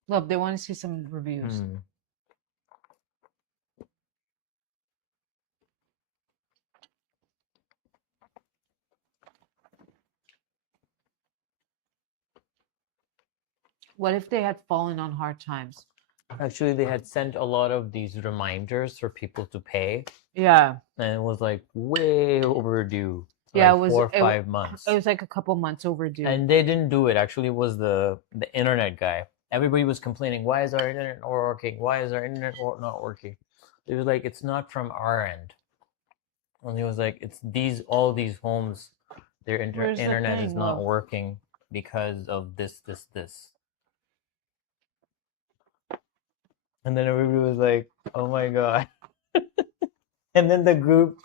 Love, they want to see some reviews. Mm. What if they had fallen on hard times? Actually, they had sent a lot of these reminders for people to pay, Yeah. and it was like way overdue. Yeah, Like it was 4 or 5 months. It was like a couple months overdue. And they didn't do it. Actually, it was the internet guy. Everybody was complaining, why is our internet not working? Why is our internet not working? It was like, it's not from our end. And he was like, it's all these homes, their Where's the internet thing, is not love? working because of this. And then everybody was like, oh my God. And then the group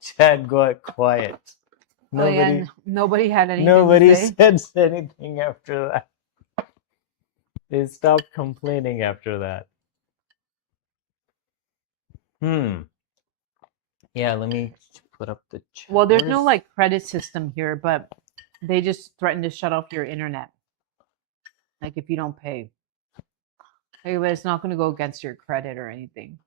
chat got quiet. Nobody had anything Nobody to say. said anything after that. They stopped complaining after that. Yeah, let me put up the chat. Well, there's no like credit system here, but they just threaten to shut off your internet. Like if you don't pay. But it's not going to go against your credit or anything.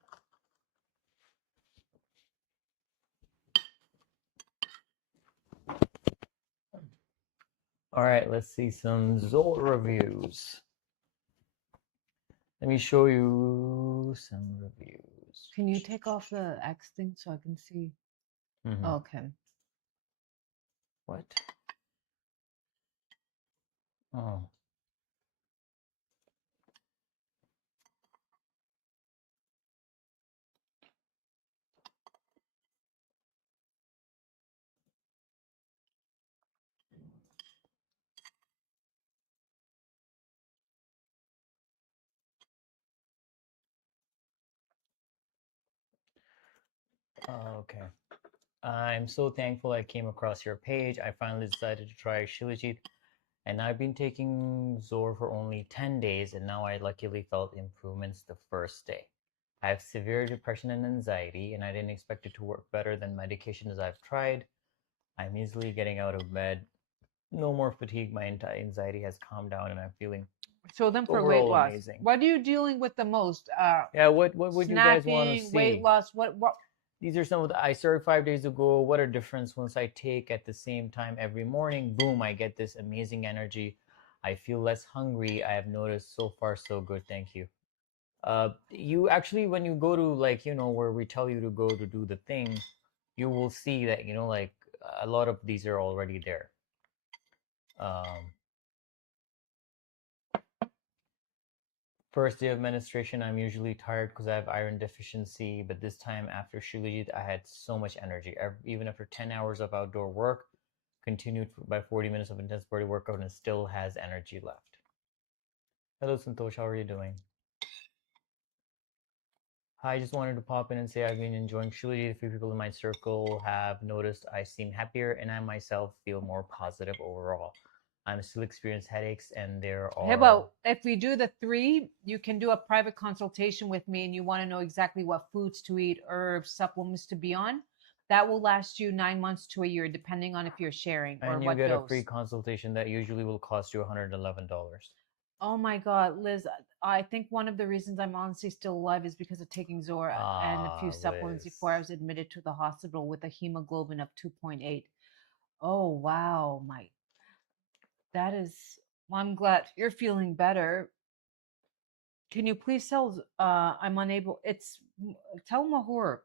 All right, let's see some Zor reviews. Let me show you some reviews. Can you take off the X thing so I can see? Oh, okay. What? Oh. Okay. I'm so thankful I came across your page. I finally decided to try Shilajit, and I've been taking Zor for only 10 days, and now I luckily felt improvements the first day. I have severe depression and anxiety, and I didn't expect it to work better than medications I've tried. I'm easily getting out of bed. No more fatigue. My anxiety has calmed down, and I'm feeling Show them for weight overall loss. amazing. What are you dealing with the most? Yeah, what would you guys want to Snacking, weight see? loss. What? These are some of the, I started 5 days ago. What a difference once I take at the same time every morning. Boom, I get this amazing energy. I feel less hungry. I have noticed so far so good. Thank you. You actually, when you go to like, where we tell you to go to do the thing, you will see that, like a lot of these are already there. First day of menstruation, I'm usually tired because I have iron deficiency, but this time after Shilajit, I had so much energy. Even after 10 hours of outdoor work, continued by 40 minutes of intense body workout, and still has energy left. Hello, Santosh. How are you doing? Hi, I just wanted to pop in and say I've been enjoying Shilajit. A few people in my circle have noticed I seem happier, and I myself feel more positive overall. I'm still experiencing headaches, and there Hey, are. well, if we do the 3, you can do a private consultation with me, and you want to know exactly what foods to eat, herbs, supplements to be on. That will last you 9 months to a year, depending on if you're sharing or And you what get dose. a free consultation that usually will cost you $111. Oh my God, Liz, I think one of the reasons I'm honestly still alive is because of taking Zor and a few supplements Liz. before I was admitted to the hospital with a hemoglobin of 2.8. Oh, wow. That is, well, I'm glad you're feeling better. Can you please tell, I'm unable, tell Mahur.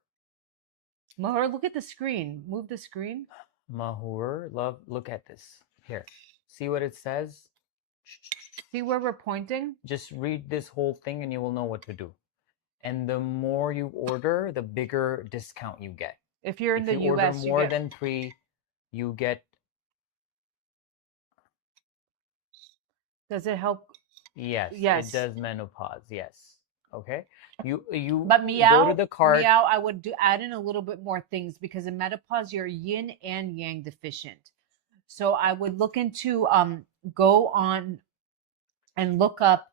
Mahur, look at the screen. Move the screen. Mahur, love, look at this. Here, see what it says? See where we're pointing? Just read this whole thing and you will know what to do. And the more you order, the bigger discount you get. If you're in If the you order US, more you get than 3, you get. Does it help? Yes, Yes. it does menopause. Yes. Okay. You But go to the card. meow, I would add in a little bit more things because in menopause you're yin and yang deficient. So I would look into go on and look up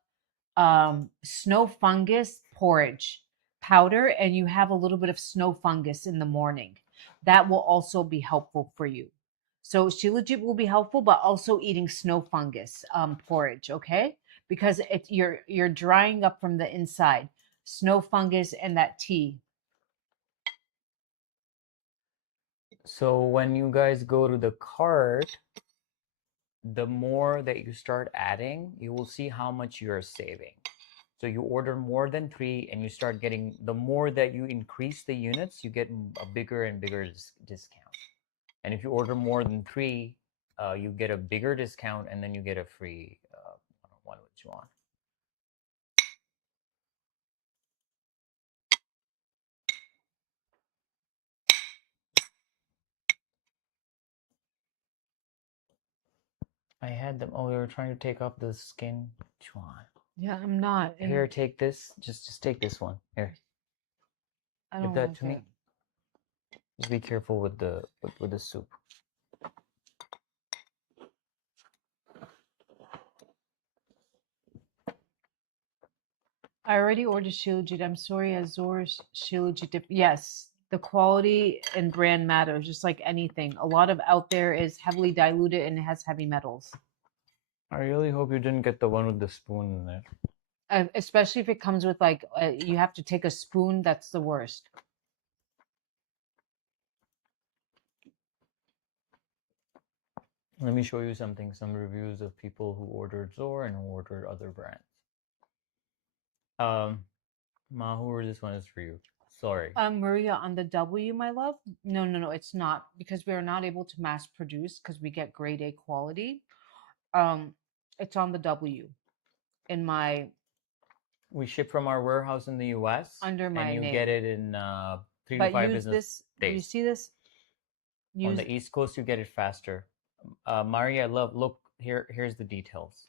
snow fungus porridge powder, and you have a little bit of snow fungus in the morning. That will also be helpful for you. So Shilajit will be helpful, but also eating snow fungus porridge, okay? Because you're drying up from the inside. Snow fungus and that tea. So when you guys go to the card, the more that you start adding, you will see how much you're saving. So you order more than 3 and you start getting, the more that you increase the units, you get a bigger and bigger discount. And if you order more than 3, you get a bigger discount, and then you get a free one which you want. I had them. Oh, you were trying to take off the skin. Which one? Yeah, I'm not. Here, take this. Just take this one. Here, I give don't that like to me. Just be careful with the soup. I already ordered Shilajit. I'm sorry, Azor's Shilajit. Yes, the quality and brand matters, just like anything. A lot of out there is heavily diluted and it has heavy metals. I really hope you didn't get the one with the spoon in there. Especially if it comes with like, you have to take a spoon. That's the worst. Let me show you something. Some reviews of people who ordered Zor and who ordered other brands. Mahur, this one is for you. Sorry. Maria, on the W, my love. No, it's not, because we are not able to mass produce because we get grade A quality. It's on the W. In my. We ship from our warehouse in the U.S. Under my and you name. get it in 3 to 5 business days. You see this? On the East Coast, you get it faster. Maria, love, look here. Here's the details.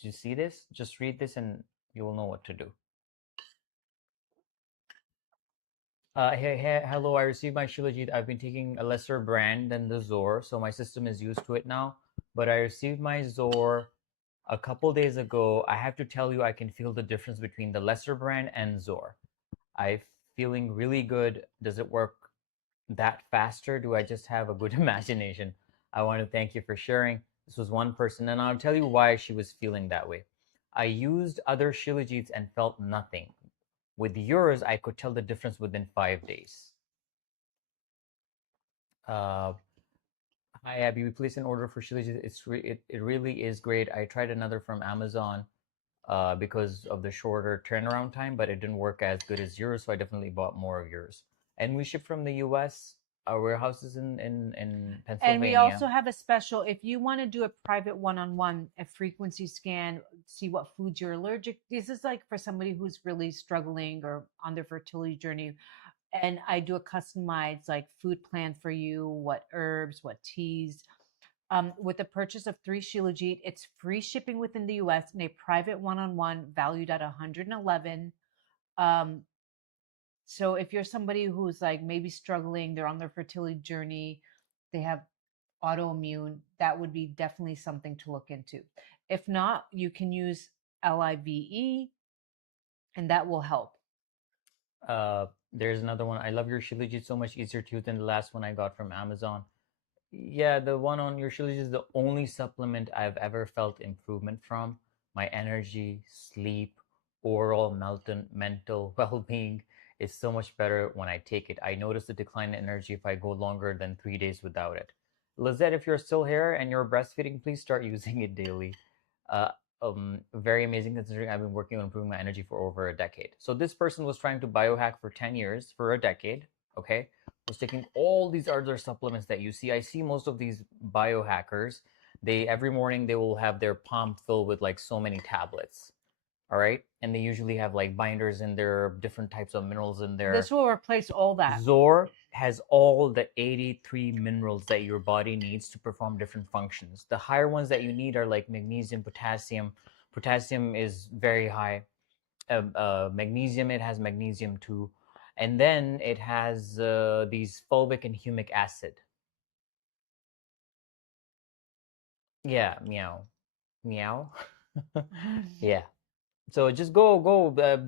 Do you see this? Just read this, and you will know what to do. Hello. I received my Shilajit. I've been taking a lesser brand than the Zor, so my system is used to it now. But I received my Zor a couple days ago. I have to tell you, I can feel the difference between the lesser brand and Zor. I'm feeling really good. Does it work that faster? Do I just have a good imagination? I want to thank you for sharing. This was one person, and I'll tell you why she was feeling that way. I used other Shilajits and felt nothing. With yours, I could tell the difference within 5 days. Uh, Hi, Abby. We placed an order for Shilajit. It really is great. I tried another from Amazon because of the shorter turnaround time, but it didn't work as good as yours, so I definitely bought more of yours. And we ship from the US. Our warehouse is in And we Pennsylvania. also have a special, if you want to do a private one-on-one, a frequency scan, see what foods you're allergic. This is like for somebody who's really struggling or on their fertility journey. And I do a customized like food plan for you, what herbs, what teas. With the purchase of 3 Shilajit, it's free shipping within the US and a private one-on-one valued at 111. So if you're somebody who's like maybe struggling, they're on their fertility journey, they have autoimmune, that would be definitely something to look into. If not, you can use LIVE and that will help. There's another one. I love your Shilajit, so much easier to use than the last one I got from Amazon. Yeah, the one on your Shilajit is the only supplement I've ever felt improvement from. My energy, sleep, oral, mental well-being is so much better when I take it. I notice the decline in energy if I go longer than 3 days without it. Lizette, if you're still here and you're breastfeeding, please start using it daily. Uh, Very amazing considering I've been working on improving my energy for over a decade. So this person was trying to biohack for 10 years, for a decade, okay? Was taking all these other supplements that you see. I see most of these biohackers, they every morning they will have their palm filled with like so many tablets. All right. And they usually have like binders in there, different types of minerals in there. This will replace all that. Zor has all the 83 minerals that your body needs to perform different functions. The higher ones that you need are like magnesium, potassium. Potassium is very high. Magnesium, it has magnesium too. And then it has these fulvic and humic acid. Yeah, meow. Meow. Yeah. So just go.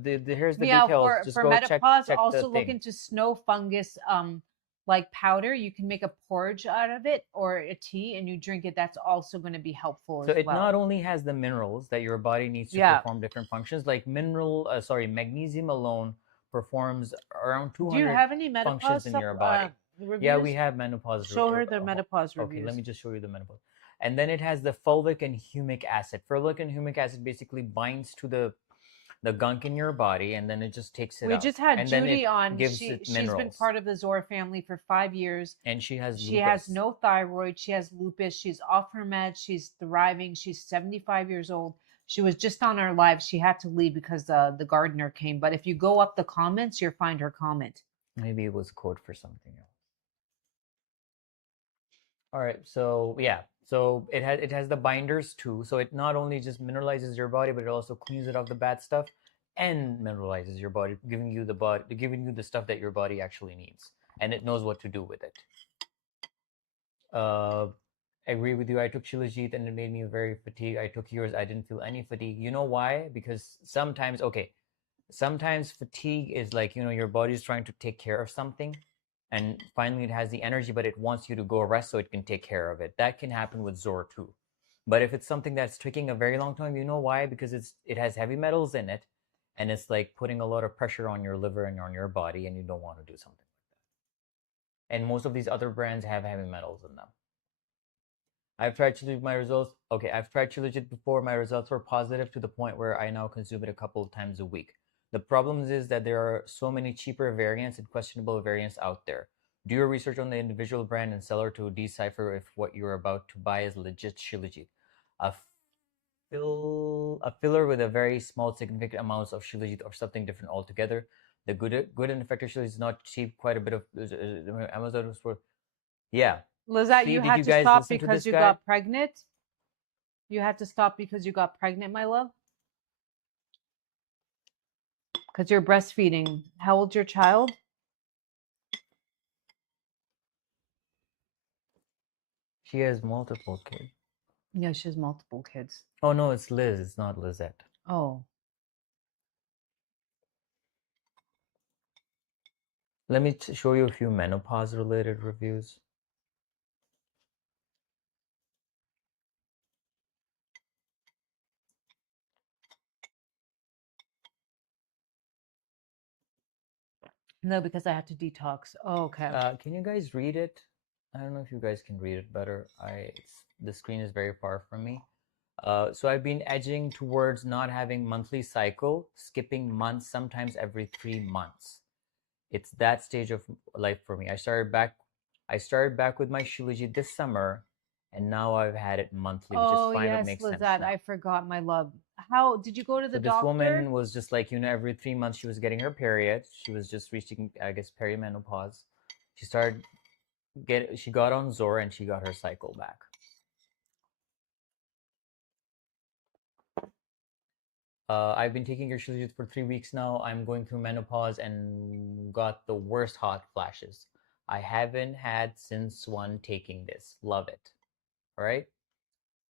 Here's the details. Just for go menopause, check also the look thing. into snow fungus, like powder. You can make a porridge out of it or a tea, and you drink it. That's also going to be helpful So as it well. not only has the minerals that your body needs to perform different functions, like magnesium alone performs around Do you 200 have any menopause functions in your body. reviews? Yeah, we have menopause. Show her the menopause Okay, reviews. let me just show you the menopause. And then it has the fulvic and humic acid. Fulvic and humic acid basically binds to the gunk in your body, and then it just takes it We out. just had And Judy then it on. gives She's it been minerals. part of the Zor family for 5 years. And she has She lupus. has no thyroid. She has lupus. She's off her meds. She's thriving. She's 75 years old. She was just on our live. She had to leave because the gardener came. But if you go up the comments, you'll find her comment. Maybe it was code for something else. All right, so yeah, so it has the binders too. So it not only just mineralizes your body, but it also cleans it of the bad stuff and mineralizes your body, giving you the stuff that your body actually needs, and it knows what to do with it. I agree with you. I took Shilajit and it made me very fatigued. I took yours. I didn't feel any fatigue. You know why? Because sometimes fatigue is like, your body's trying to take care of something, and finally it has the energy, but it wants you to go rest so it can take care of it. That can happen with Zor too. But if it's something that's taking a very long time, you know why? Because it has heavy metals in it, and it's like putting a lot of pressure on your liver and on your body, and you don't want to do something like that. And most of these other brands have heavy metals in them. I've tried Shilajit, my results. Okay, I've tried Shilajit before. My results were positive to the point where I now consume it a couple of times a week. The problem is that there are so many cheaper variants and questionable variants out there. Do your research on the individual brand and seller to decipher if what you're about to buy is legit Shilajit. A filler with a very small significant amounts of Shilajit or something different altogether. The good and effective Shilajit is not cheap. Quite a bit of Amazon was for. Yeah. Lizette, See, you did had you to guys stop listen to because this you guy? got pregnant. You had to stop because you got pregnant, my love. Because you're breastfeeding. How old's your child? She has multiple kids. Yeah, she has multiple kids. Oh no, it's Liz. It's not Lizette. Oh, Let me show you a few menopause related reviews. no, because I had to detox. Oh, okay. Can you guys read it? I don't know if you guys can read it better. The screen is very far from me. So I've been edging towards not having monthly cycle, skipping months, sometimes every 3 months. It's that stage of life for me. I started back with my Shilajit this summer, and now I've had it monthly, which is Oh, fine. It yes, makes sense Lizette, now. I forgot, my love. How did you go to So the this doctor? woman was just like, every 3 months she was getting her period. She was just reaching, I guess, perimenopause. She got on Zor and she got her cycle back. I've been taking your Shilajit for 3 weeks now. I'm going through menopause and got the worst hot flashes. I haven't had since one taking this. Love it. All right.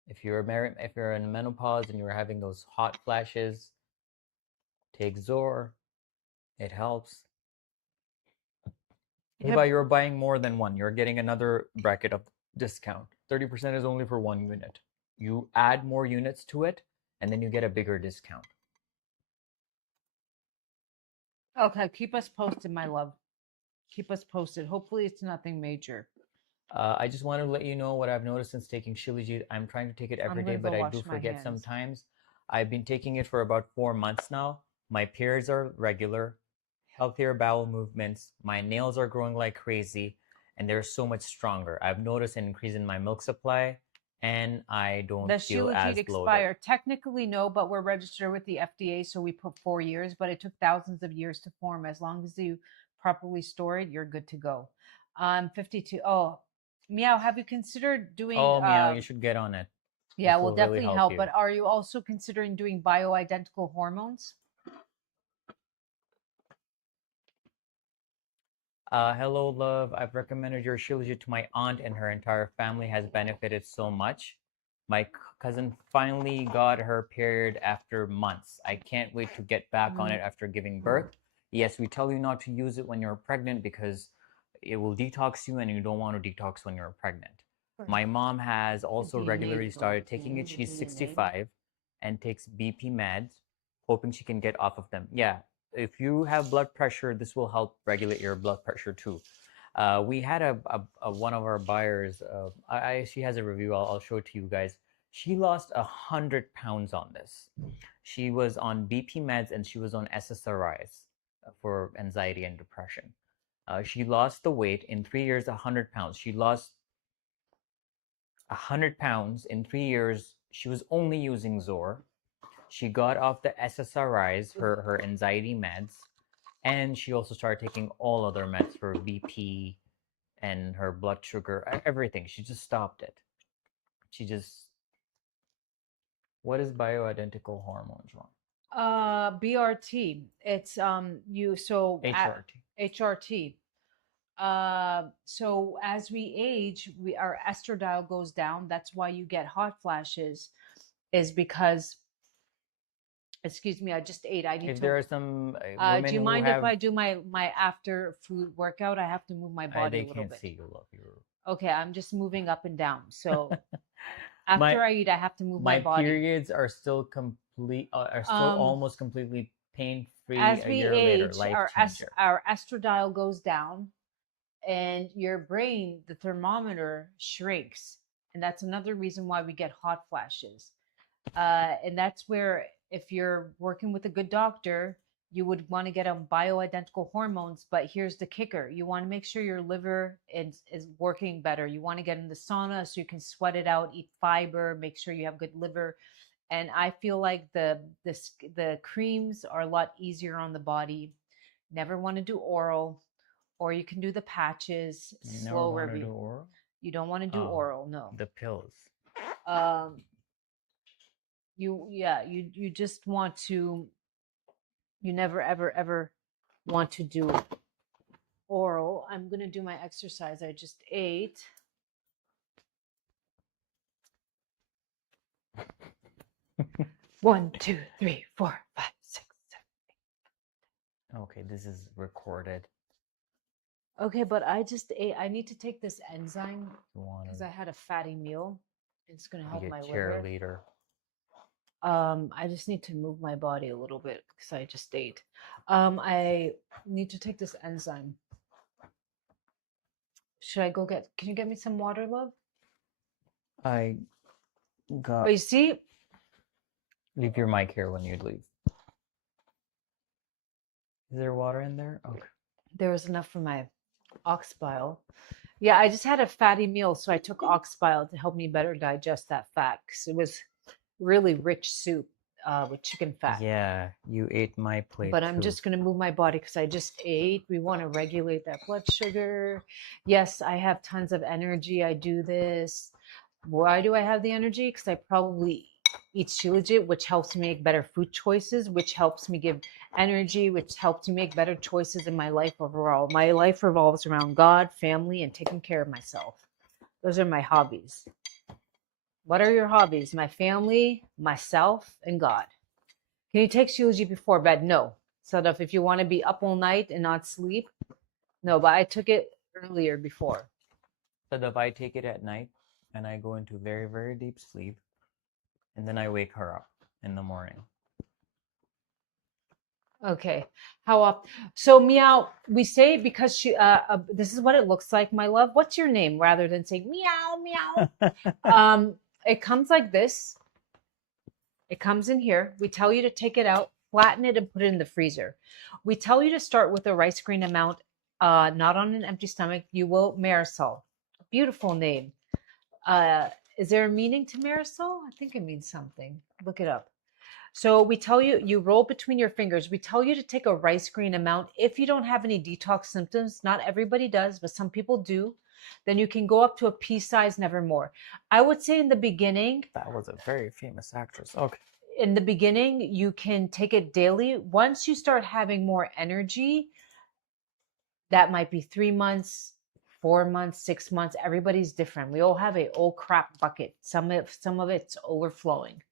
If you're in menopause and you're having those hot flashes, take Zor. It helps. Hey, Hip- you're buying more than one. You're getting another bracket of discount. 30% is only for 1 unit. You add more units to it, and then you get a bigger discount. Okay, keep us posted, my love. Keep us posted. Hopefully, it's nothing major. I just want to let you know what I've noticed since taking Shilajit. I'm trying to take it every I'm day, gonna but go I wash do my forget hands. sometimes. I've been taking it for about 4 months now. My periods are regular, healthier bowel movements. My nails are growing like crazy, and they're so much stronger. I've noticed an increase in my milk supply, and I don't Does feel Shilajit as bloated. expire? Technically, no, but we're registered with the FDA, so we put 4 years, but it took thousands of years to form. As long as you properly store it, you're good to go. 52. Oh, Meow, have you considered doing? Oh, Meow, you should get on it. Yeah, This will will really definitely help help. you. But are you also considering doing bioidentical hormones? Hello, love. I've recommended your Shilajit to my aunt, and her entire family has benefited so much. My cousin finally got her period after months. I can't wait to get back on it after giving birth. Yes, we tell you not to use it when you're pregnant because it will detox you, and you don't want to detox when you're pregnant. My mom has also regularly started taking it. She's 65 and takes BP meds, hoping she can get off of them. Yeah, if you have blood pressure, this will help regulate your blood pressure too. We had one of our buyers. She has a review. I'll show it to you guys. She lost 100 pounds on this. She was on BP meds and she was on SSRIs for anxiety and depression. She lost the weight in 3 years, 100 pounds. She lost 100 pounds in 3 years. She was only using Zor. She got off the SSRIs, her anxiety meds, and she also started taking all other meds for BP and her blood sugar, everything. She just stopped it. What is bioidentical hormones wrong? BRT. It's HRT. HRT. So as we age, our estradiol goes down. That's why you get hot flashes, is because, excuse me, I just ate. I need If to. there are some women Do you who mind have, if I do my after food workout? I have to move my body they a little can't bit. see you, love. Okay, I'm just moving up and down. So after My- I eat, I have to move my My body. periods are still almost completely pain free. As a we year later, age, life changer. our estradiol goes down, and your brain, the thermometer, shrinks, and that's another reason why we get hot flashes. And that's where, if you're working with a good doctor, you would want to get on bioidentical hormones. But here's the kicker: you want to make sure your liver is working better. You want to get in the sauna so you can sweat it out, eat fiber, make sure you have good liver. And I feel like the creams are a lot easier on the body. Never want to do oral, or you can do the patches. You never Slow want to do review. oral? You don't want to do Oh, oral, no. The pills. You just want to. You never ever want to do oral. I'm gonna do my exercise. I just ate. 1, 2, 3, 4, 5, 6, 7. Okay, this is recorded. Okay, but I just ate. I need to take this enzyme You want because to I had a fatty meal. It's gonna help be a my liver. cheerleader. I just need to move my body a little bit because I just ate. I need to take this enzyme. Should I go get? Can you get me some water, love? I got. But you see, Leave your mic here when you leave. Is there water in there? Okay. there was enough for my ox bile. Yeah, I just had a fatty meal, so I took ox bile to help me better digest that fat because it was really rich soup with chicken fat. Yeah, you ate my plate But I'm too. just going to move my body because I just ate. We want to regulate that blood sugar. Yes, I have tons of energy. I do this. Why do I have the energy? Because I probably eat Shilajit, which helps me make better food choices, which helps me give energy, which helps me make better choices in my life overall. My life revolves around God, family, and taking care of myself. Those are my hobbies. What are your hobbies? My family, myself, and God. Can you take Shilajit before bed? No. So that if you want to be up all night and not sleep, no. But I took it earlier before. So if I take it at night and I go into very, very deep sleep, and then I wake her up in the morning. Okay. How up? So meow. We say because she. This is what it looks like, my love. What's your name? Rather than saying meow meow. It comes like this. It comes in here. We tell you to take it out, flatten it, and put it in the freezer. We tell you to start with a rice grain amount, not on an empty stomach. You will Marisol. Beautiful name. Is there a meaning to Marisol? I think it means something. Look it up. So we tell you, you roll between your fingers. We tell you to take a rice grain amount. If you don't have any detox symptoms, not everybody does, but some people do, then you can go up to a pea size, never more. I would say in the beginning, That was a very famous actress. Okay. in the beginning, you can take it daily. Once you start having more energy, that might be 3 months, 4 months, 6 months. Everybody's different. We all have a old crap bucket. Some of it's overflowing.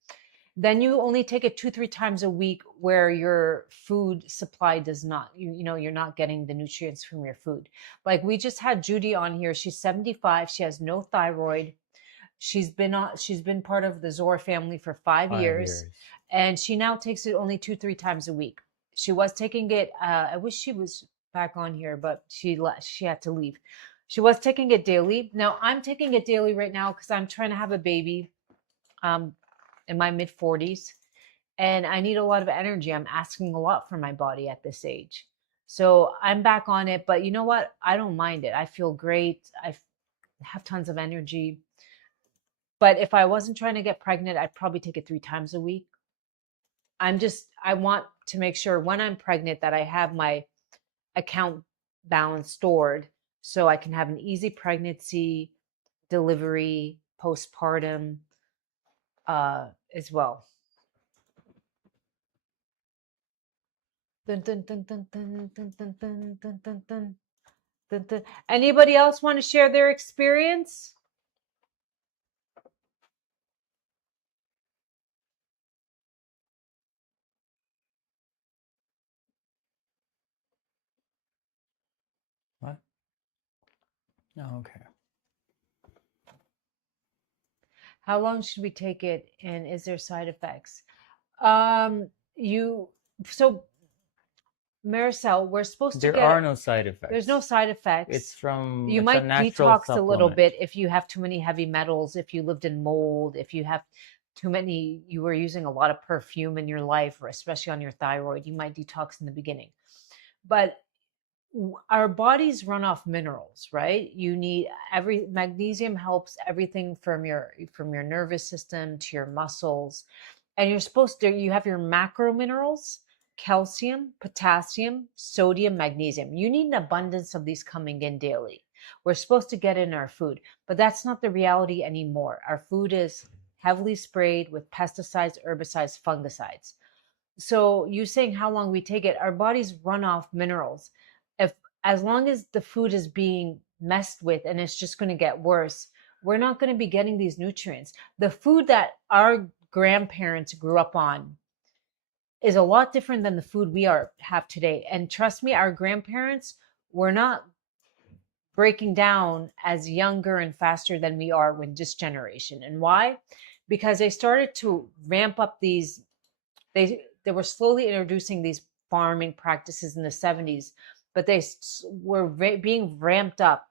Then you only take it 2-3 times a week where your food supply does not, you're not getting the nutrients from your food. Like we just had Judy on here. She's 75. She has no thyroid. She's been part of the Zor family for 5 years, and she now takes it only 2-3 times a week. She was taking it. I wish she was back on here, but she had to leave. She was taking it daily. Now I'm taking it daily right now because I'm trying to have a baby. In my mid 40s, and I need a lot of energy. I'm asking a lot from my body at this age. So I'm back on it, but you know what? I don't mind it. I feel great. I have tons of energy. But if I wasn't trying to get pregnant, I'd probably take it 3 times a week. I want to make sure when I'm pregnant that I have my account balance stored so I can have an easy pregnancy, delivery, postpartum, as well. Dun, dun, dun, dun, dun, dun, dun, dun, dun, dun, dun, dun, dun. Anybody else want to share their experience? What? Oh, okay. How long should we take it, and is there side effects? So Maricel, we're supposed to There are no side effects. There's no side effects. It's from You it's might a natural detox a little supplement. bit if you have too many heavy metals, if you lived in mold, if you have you were using a lot of perfume in your life, or especially on your thyroid, you might detox in the beginning. But our bodies run off minerals, right? You need magnesium helps everything from your nervous system to your muscles. And you have your macro minerals, calcium, potassium, sodium, magnesium. You need an abundance of these coming in daily. We're supposed to get in our food, but that's not the reality anymore. Our food is heavily sprayed with pesticides, herbicides, fungicides. So you saying how long we take it, our bodies run off minerals. As long as the food is being messed with and it's just going to get worse, we're not going to be getting these nutrients. The food that our grandparents grew up on is a lot different than the food we have today. And trust me, our grandparents were not breaking down as younger and faster than we are with this generation. And why? Because they started to ramp up these, they were slowly introducing these farming practices in the 70s, but they were being ramped up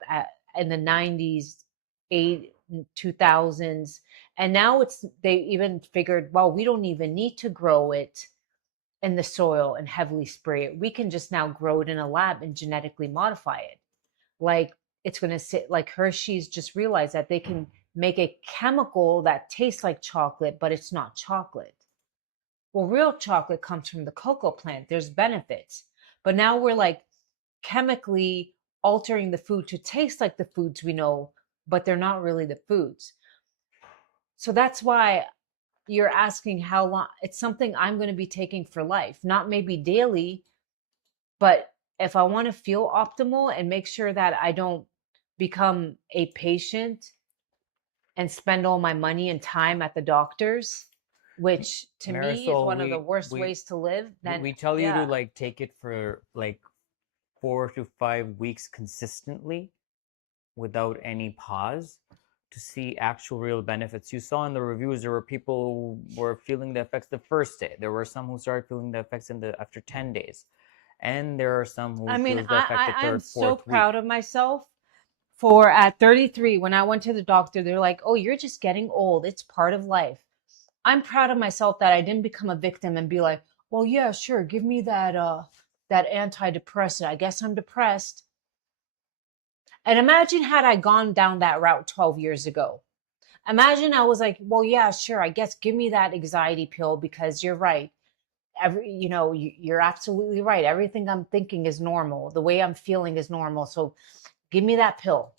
in the 90s, 2000s. And now they even figured, well, we don't even need to grow it in the soil and heavily spray it. We can just now grow it in a lab and genetically modify it. Like it's going to sit like Hershey's just realized that they can make a chemical that tastes like chocolate, but it's not chocolate. Well, real chocolate comes from the cocoa plant. There's benefits. But now we're like chemically altering the food to taste like the foods we know, but they're not really the foods. So that's why you're asking how long. It's something I'm going to be taking for life, not maybe daily, but if I want to feel optimal and make sure that I don't become a patient and spend all my money and time at the doctors, which to me is one of the worst ways to live, then we tell you to like take it for like 4 to 5 weeks consistently without any pause to see actual real benefits. You saw in the reviews there were people who were feeling the effects the first day. There were some who started feeling the effects after 10 days. And there are some who feels the effect the third, I'm so fourth proud week. of myself for at 33, when I went to the doctor, they're like, oh, you're just getting old. It's part of life. I'm proud of myself that I didn't become a victim and be like, well, yeah, sure. Give me that antidepressant. I guess I'm depressed. And imagine had I gone down that route 12 years ago. Imagine I was like, well, yeah, sure. I guess give me that anxiety pill because you're right. You're absolutely right. Everything I'm thinking is normal. The way I'm feeling is normal. So give me that pill.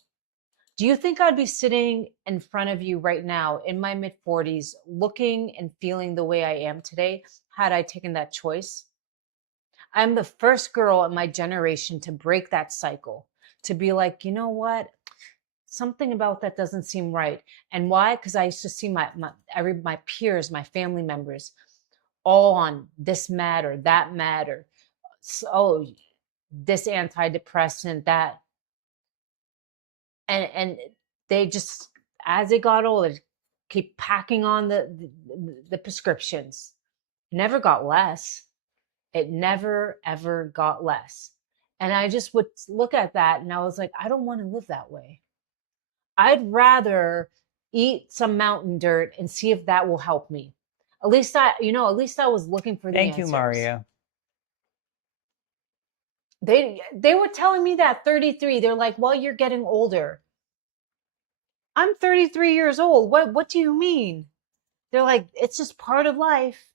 Do you think I'd be sitting in front of you right now in my mid 40s, looking and feeling the way I am today, had I taken that choice? I'm the first girl in my generation to break that cycle, to be like, you know what? Something about that doesn't seem right. And why? Because I used to see my peers, my family members, all on this matter, that matter. So this antidepressant, that. And they just, as they got older, keep packing on the prescriptions. Never got less. It never, ever got less. And I just would look at that and I was like, I don't want to live that way. I'd rather eat some mountain dirt and see if that will help me. At least I was looking for the answers. Thank you, Maria. They were telling me that 33. They're like, well, you're getting older. I'm 33 years old. What do you mean? They're like, it's just part of life.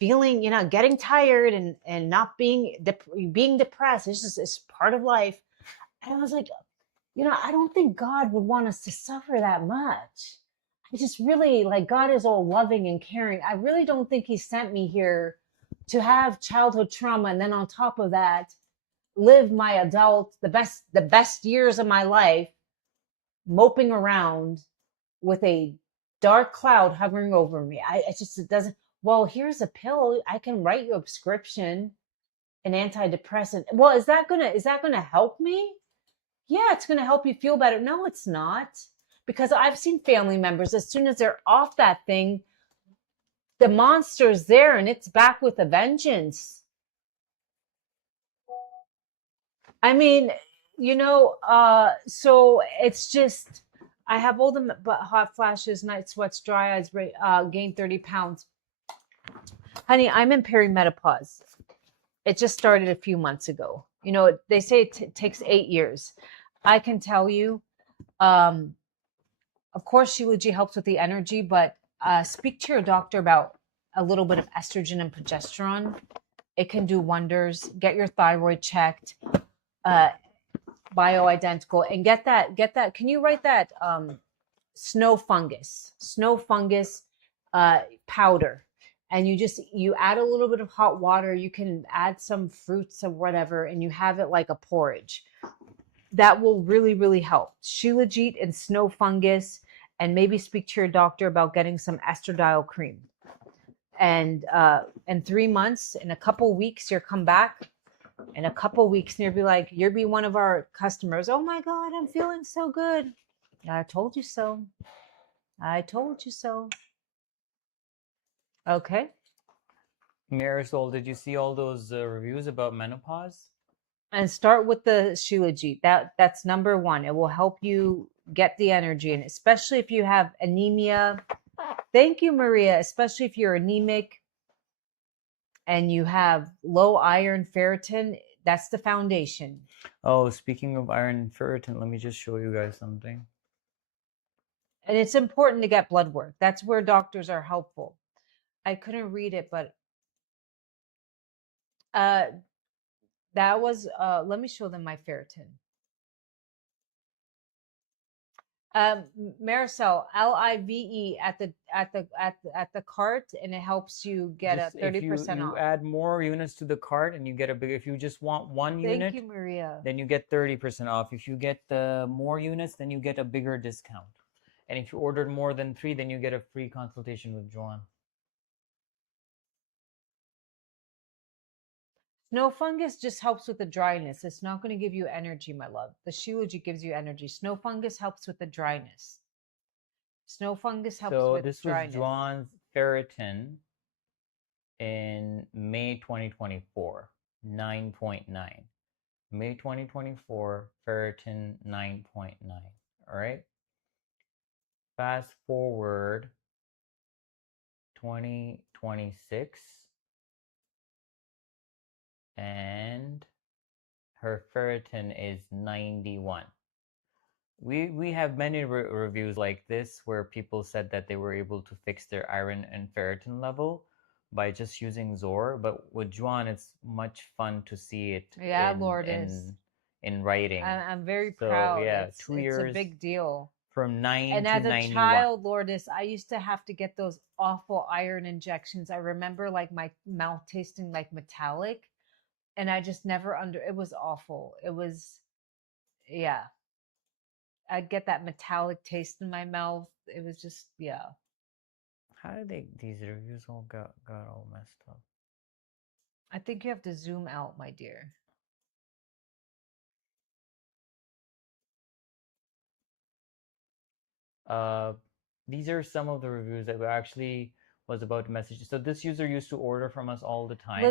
Feeling, getting tired and not being depressed. It's part of life. And I was like, I don't think God would want us to suffer that much. I just really, like, God is all loving and caring. I really don't think he sent me here to have childhood trauma and then on top of that, live my the best years of my life moping around with a dark cloud hovering over me. It doesn't. Well, here's a pill. I can write you a prescription, an antidepressant. Well, is that gonna help me? Yeah, it's gonna help you feel better. No, it's not. Because I've seen family members, as soon as they're off that thing, the monster's there and it's back with a vengeance. I mean, so it's just, I have all the hot flashes, night sweats, dry eyes, gained 30 pounds. Honey, I'm in perimenopause. It just started a few months ago. They say it takes 8 years. I can tell you, of course, Shilajit helps with the energy, but speak to your doctor about a little bit of estrogen and progesterone. It can do wonders. Get your thyroid checked, bioidentical, and get that. Can you write that snow fungus powder? And you add a little bit of hot water. You can add some fruits or whatever, and you have it like a porridge. That will really, really help. Shilajit and snow fungus. and maybe speak to your doctor about getting some estradiol cream. And in 3 months, in a couple weeks, you'll come back. In a couple weeks, and you'll be one of our customers. Oh my God, I'm feeling so good. I told you so. I told you so. Okay. Marisol, did you see all those reviews about menopause? And start with the Shilajit. That's number one. It will help you get the energy, and especially if you have anemia. Thank you, Maria. Especially if you're anemic and you have low iron, ferritin, that's the foundation. Oh, speaking of iron and ferritin, let me just show you guys something. And it's important to get blood work. That's where doctors are helpful. I couldn't read it, but that was let me show them my ferritin. Maricel, LIVE at the cart, and it helps you get Just a 30% if you off. add more units to the cart and you get a big, if you just want one unit, Thank you, Maria. then you get 30% off. If you get the more units, then you get a bigger discount. And if you ordered more than 3, then you get a free consultation with Joanne. Snow fungus just helps with the dryness. It's not going to give you energy, my love. The Shilajit gives you energy. Snow fungus helps with the dryness. Snow fungus helps with this dryness. was Joanne's ferritin in May 2024, 9.9. May 2024, ferritin 9.9. All right. Fast forward 2026, and her ferritin is 91. We have many reviews like this where people said that they were able to fix their iron and ferritin level by just using Zor, but with Juan, it's much fun to see it in writing. I'm very So, proud. yeah, It's 2 years. It's a big deal. From 9 And to as a 91. child, Lourdes, I used to have to get those awful iron injections. I remember like my mouth tasting like metallic, and I just never it was awful. It was, yeah. I'd get that metallic taste in my mouth. It was just, yeah. How did these reviews all got all messed up? I think you have to zoom out, my dear. These are some of the reviews that were actually was about messages. So this user used to order from us all the time.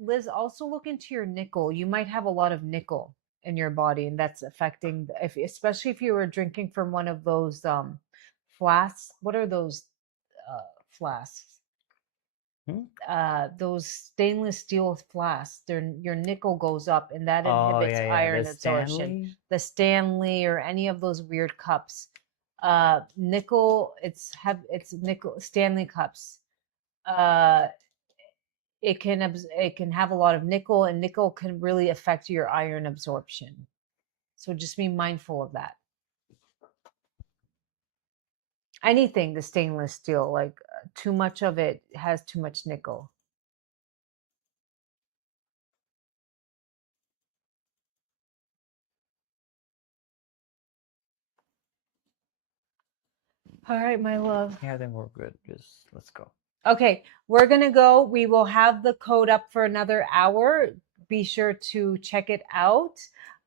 Liz, also look into your nickel. You might have a lot of nickel in your body, and that's affecting, especially if you were drinking from one of those flasks. What are those flasks? Those stainless steel flasks. Your nickel goes up, and that inhibits iron absorption. The Stanley or any of those weird cups. Nickel, it's nickel Stanley cups. It can have a lot of nickel, and nickel can really affect your iron absorption. So just be mindful of that. Anything, the stainless steel, like too much of it has too much nickel. All right, my love. Yeah, then we're good. Just let's go. Okay, we're going to go. We will have the code up for another hour. Be sure to check it out.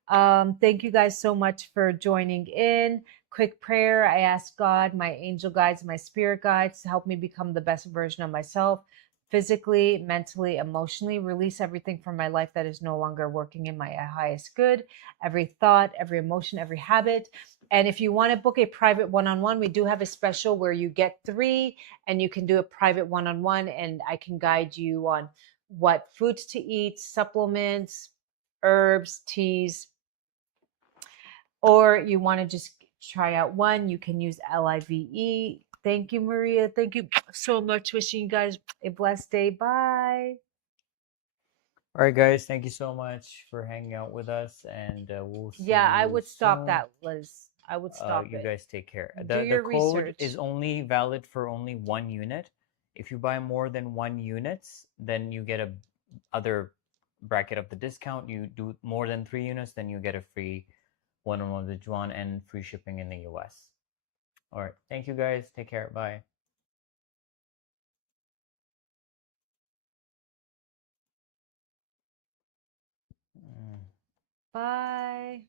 Thank you guys so much for joining in. Quick prayer. I ask God, my angel guides, my spirit guides to help me become the best version of myself, physically, mentally, emotionally. Release everything from my life that is no longer working in my highest good. Every thought, every emotion, every habit. And if you want to book a private one-on-one, we do have a special where you get 3 and you can do a private one-on-one, and I can guide you on what foods to eat, supplements, herbs, teas. Or you want to just try out one, you can use LIVE. Thank you, Maria. Thank you so much. Wishing you guys a blessed day. Bye. All right, guys. Thank you so much for hanging out with us, and we'll see you I would stop soon. that, Liz. I would stop You it. guys take care. Do your the code research. is only valid for only 1 unit. If you buy more than 1 units, then you get a other bracket of the discount. You do more than 3 units, then you get a free one-on-one with Juan and free shipping in the US. All right. Thank you guys. Take care. Bye. Mm. Bye.